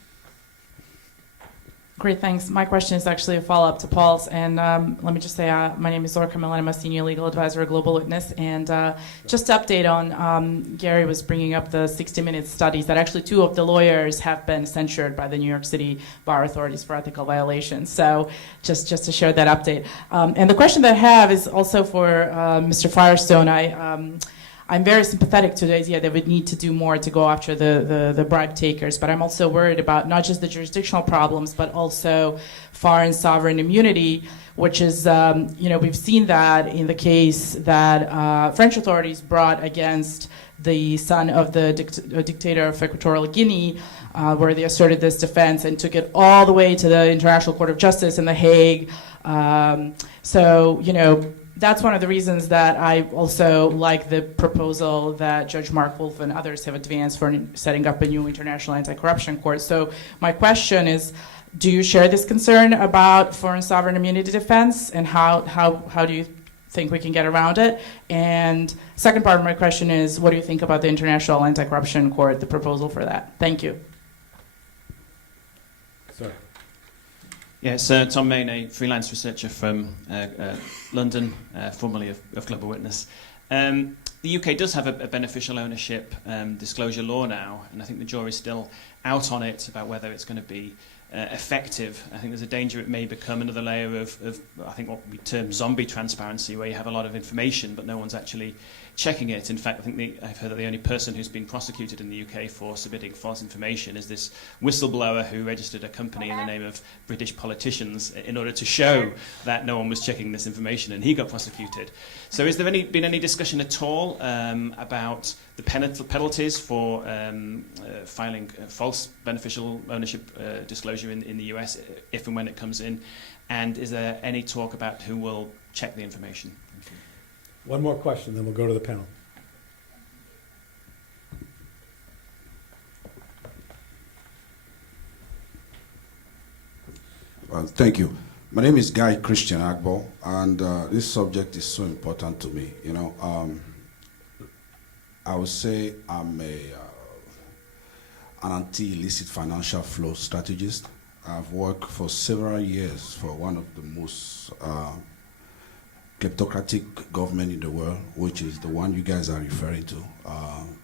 Great, thanks. My question is actually a follow-up to Paul's, and let me just say my name is Laura Carmel, I'm a senior legal advisor at Global Witness, and just to update on, Gary was bringing up the 60-minute studies that actually 2 of the lawyers have been censured by the New York City bar authorities for ethical violations. So just to share that update. And the question that I have is also for Mr. Firestone. I'm very sympathetic to the idea that we need to do more to go after the bribe takers, but I'm also worried about not just the jurisdictional problems, but also foreign sovereign immunity, which is, we've seen that in the case that French authorities brought against the son of the dictator of Equatorial Guinea, where they asserted this defense and took it all the way to the International Court of Justice in The Hague. So, you know, that's one of the reasons that I also like the proposal that Judge Mark Wolf and others have advanced for setting up a new international anti-corruption court. So my question is, do you share this concern about foreign sovereign immunity defense, and how do you think we can get around it? And second part of my question is, what do you think about the International Anti-Corruption Court, the proposal for that? Thank you. Sorry. Yeah, it's Tom Main, a freelance researcher from London, formerly of Global Witness. The UK does have a beneficial ownership disclosure law now, and I think the jury's still out on it about whether it's going to be effective. I think there's a danger it may become another layer of I think what we term zombie transparency, where you have a lot of information but no one's actually checking it. In fact, I think I've heard that the only person who's been prosecuted in the UK for submitting false information is this whistleblower who registered a company in the name of British politicians in order to show that no one was checking this information, and he got prosecuted. So is there been any discussion at all about the penalties for filing false beneficial ownership disclosure in the US, if and when it comes in? And is there any talk about who will check the information? One more question, then we'll go to the panel. Well, thank you. My name is Guy Christian Agbo, and this subject is so important to me. You know, I would say I'm an anti-illicit financial flow strategist. I've worked for several years for one of the most kleptocratic government in the world, which is the one you guys are referring to,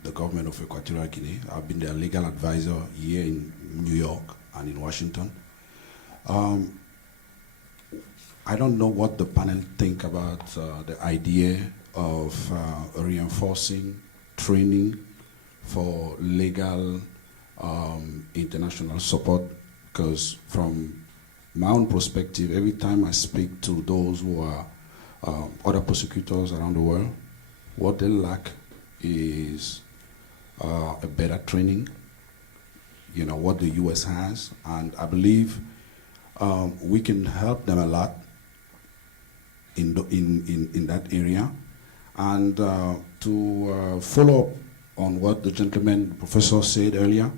the government of Equatorial Guinea. I've been their legal advisor here in New York and in Washington. I don't know what the panel think about the idea of reinforcing training for legal international support, because from my own perspective, every time I speak to those who are other prosecutors around the world, what they lack is a better training, you know, what the U.S. has, and I believe we can help them a lot in that area. And to follow up on what the gentleman, the professor, said earlier,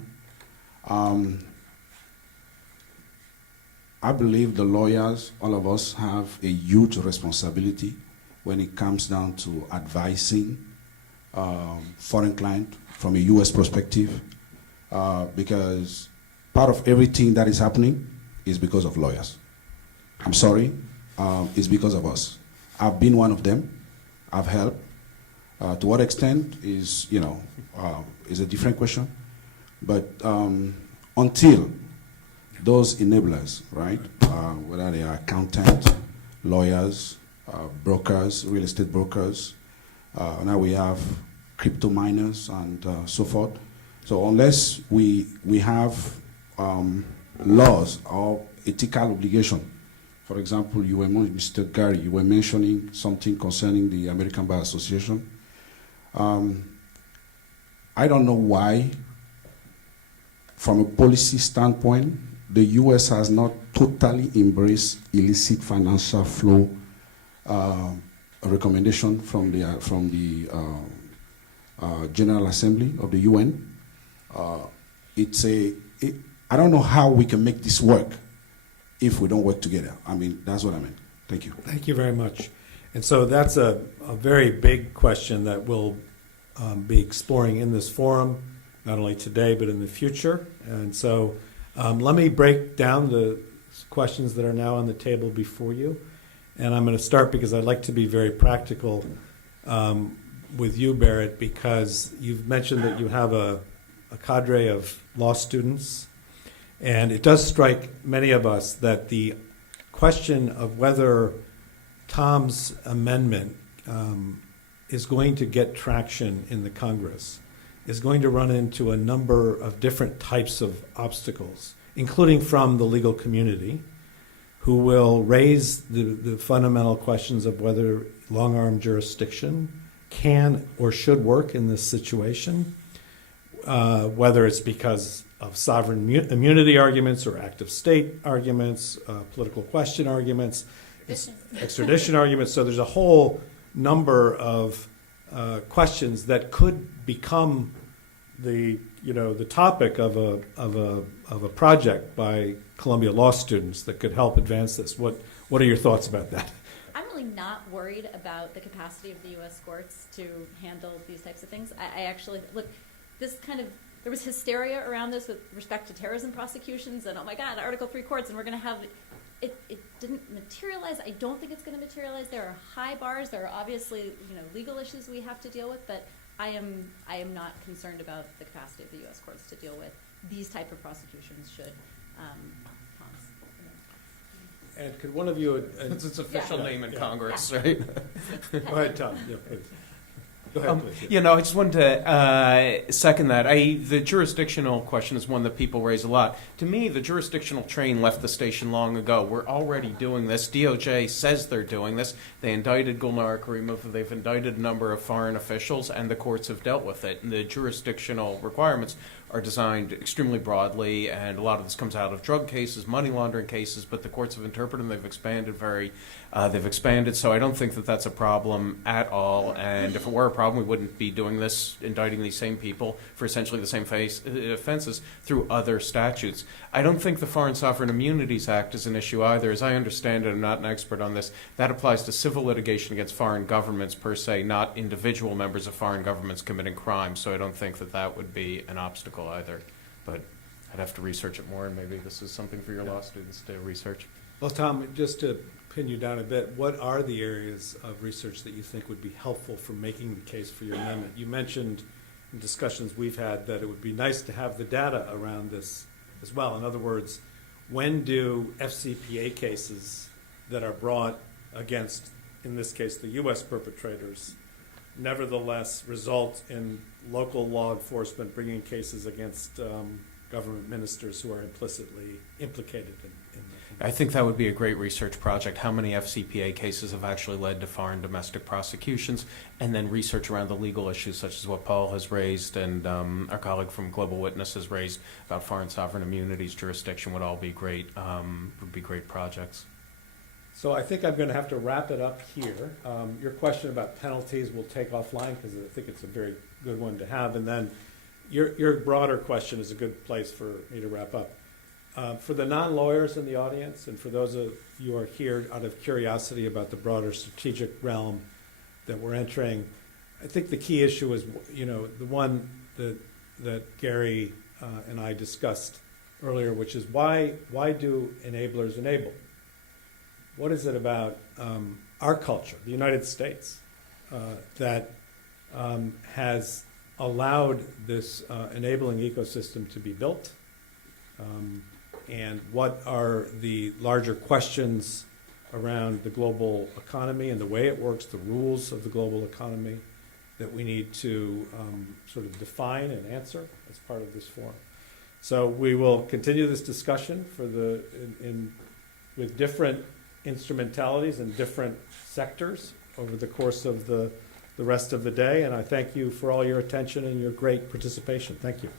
I believe the lawyers, all of us, have a huge responsibility when it comes down to advising foreign client from a U.S. perspective, because part of everything that is happening is because of lawyers. I'm sorry, it's because of us. I've been one of them. I've helped. To what extent is, you know, is a different question. But until those enablers, right, whether they are accountants, lawyers, brokers, real estate brokers, now we have crypto miners and so forth. So unless we have laws or ethical obligation, for example, you were, Mr. Gary, you were mentioning something concerning the American Bar Association. I don't know why, from a policy standpoint, the U.S. has not totally embraced illicit financial flow recommendation from the General Assembly of the UN. I don't know how we can make this work if we don't work together. I mean, that's what I meant. Thank you. Thank you very much. And so that's a very big question that we'll be exploring in this forum, not only today but in the future. And so let me break down the questions that are now on the table before you. And I'm going to start because I'd like to be very practical with you, Berit, because you've mentioned that you have a cadre of law students. And it does strike many of us that the question of whether Tom's amendment is going to get traction in the Congress is going to run into a number of different types of obstacles, including from the legal community, who will raise the fundamental questions of whether long-arm jurisdiction can or should work in this situation, whether it's because of sovereign immunity arguments or active state arguments, political question arguments, extradition arguments. So there's a whole number of questions that could become the topic of a project by Columbia law students that could help advance this. What are your thoughts about that? I'm really not worried about the capacity of the U.S. courts to handle these types of things. I actually, look, there was hysteria around this with respect to terrorism prosecutions, and oh my God, Article 3 courts, and we're going to have, it didn't materialize. I don't think it's going to materialize. There are high bars. There are obviously, legal issues we have to deal with, but I am not concerned about the capacity of the U.S. courts to deal with these type of prosecutions should Tom's. And could one of you... It's its official name in Congress, Yeah. right? Go ahead, Tom. Yeah, please. Go ahead, please. I just wanted to second that. The jurisdictional question is one that people raise a lot. To me, the jurisdictional train left the station long ago. We're already doing this. DOJ says they're doing this. They indicted Gulnara Karimov. They've indicted a number of foreign officials, and the courts have dealt with it. And the jurisdictional requirements are designed extremely broadly, and a lot of this comes out of drug cases, money laundering cases, but the courts have interpreted them. They've expanded, so I don't think that that's a problem at all. And if it were a problem, we wouldn't be doing this, indicting these same people for essentially the same offenses through other statutes. I don't think the Foreign Sovereign Immunities Act is an issue either. As I understand it, I'm not an expert on this, that applies to civil litigation against foreign governments per se, not individual members of foreign governments committing crimes. So I don't think that that would be an obstacle either. But I'd have to research it more, and maybe this is something for your law students to research. Well, Tom, just to pin you down a bit, what are the areas of research that you think would be helpful for making the case for your amendment? You mentioned in discussions we've had that it would be nice to have the data around this as well. In other words, when do FCPA cases that are brought against, in this case, the U.S. perpetrators, nevertheless result in local law enforcement bringing cases against government ministers who are implicitly implicated in I think that would be a great research project. How many FCPA cases have actually led to foreign domestic prosecutions, and then research around the legal issues such as what Paul has raised and our colleague from Global Witness has raised about foreign sovereign immunities jurisdiction would all be great, projects. So I think I'm going to have to wrap it up here. Your question about penalties we'll take offline because I think it's a very good one to have. And then your broader question is a good place for me to wrap up. For the non-lawyers in the audience and for those of you who are here out of curiosity about the broader strategic realm that we're entering, I think the key issue is, the one that Gary and I discussed earlier, which is why do enablers enable? What is it about our culture, the United States, that has allowed this enabling ecosystem to be built? And what are the larger questions around the global economy and the way it works, the rules of the global economy that we need to sort of define and answer as part of this forum? So we will continue this discussion with different instrumentalities in different sectors over the course of the rest of the day. And I thank you for all your attention and your great participation. Thank you.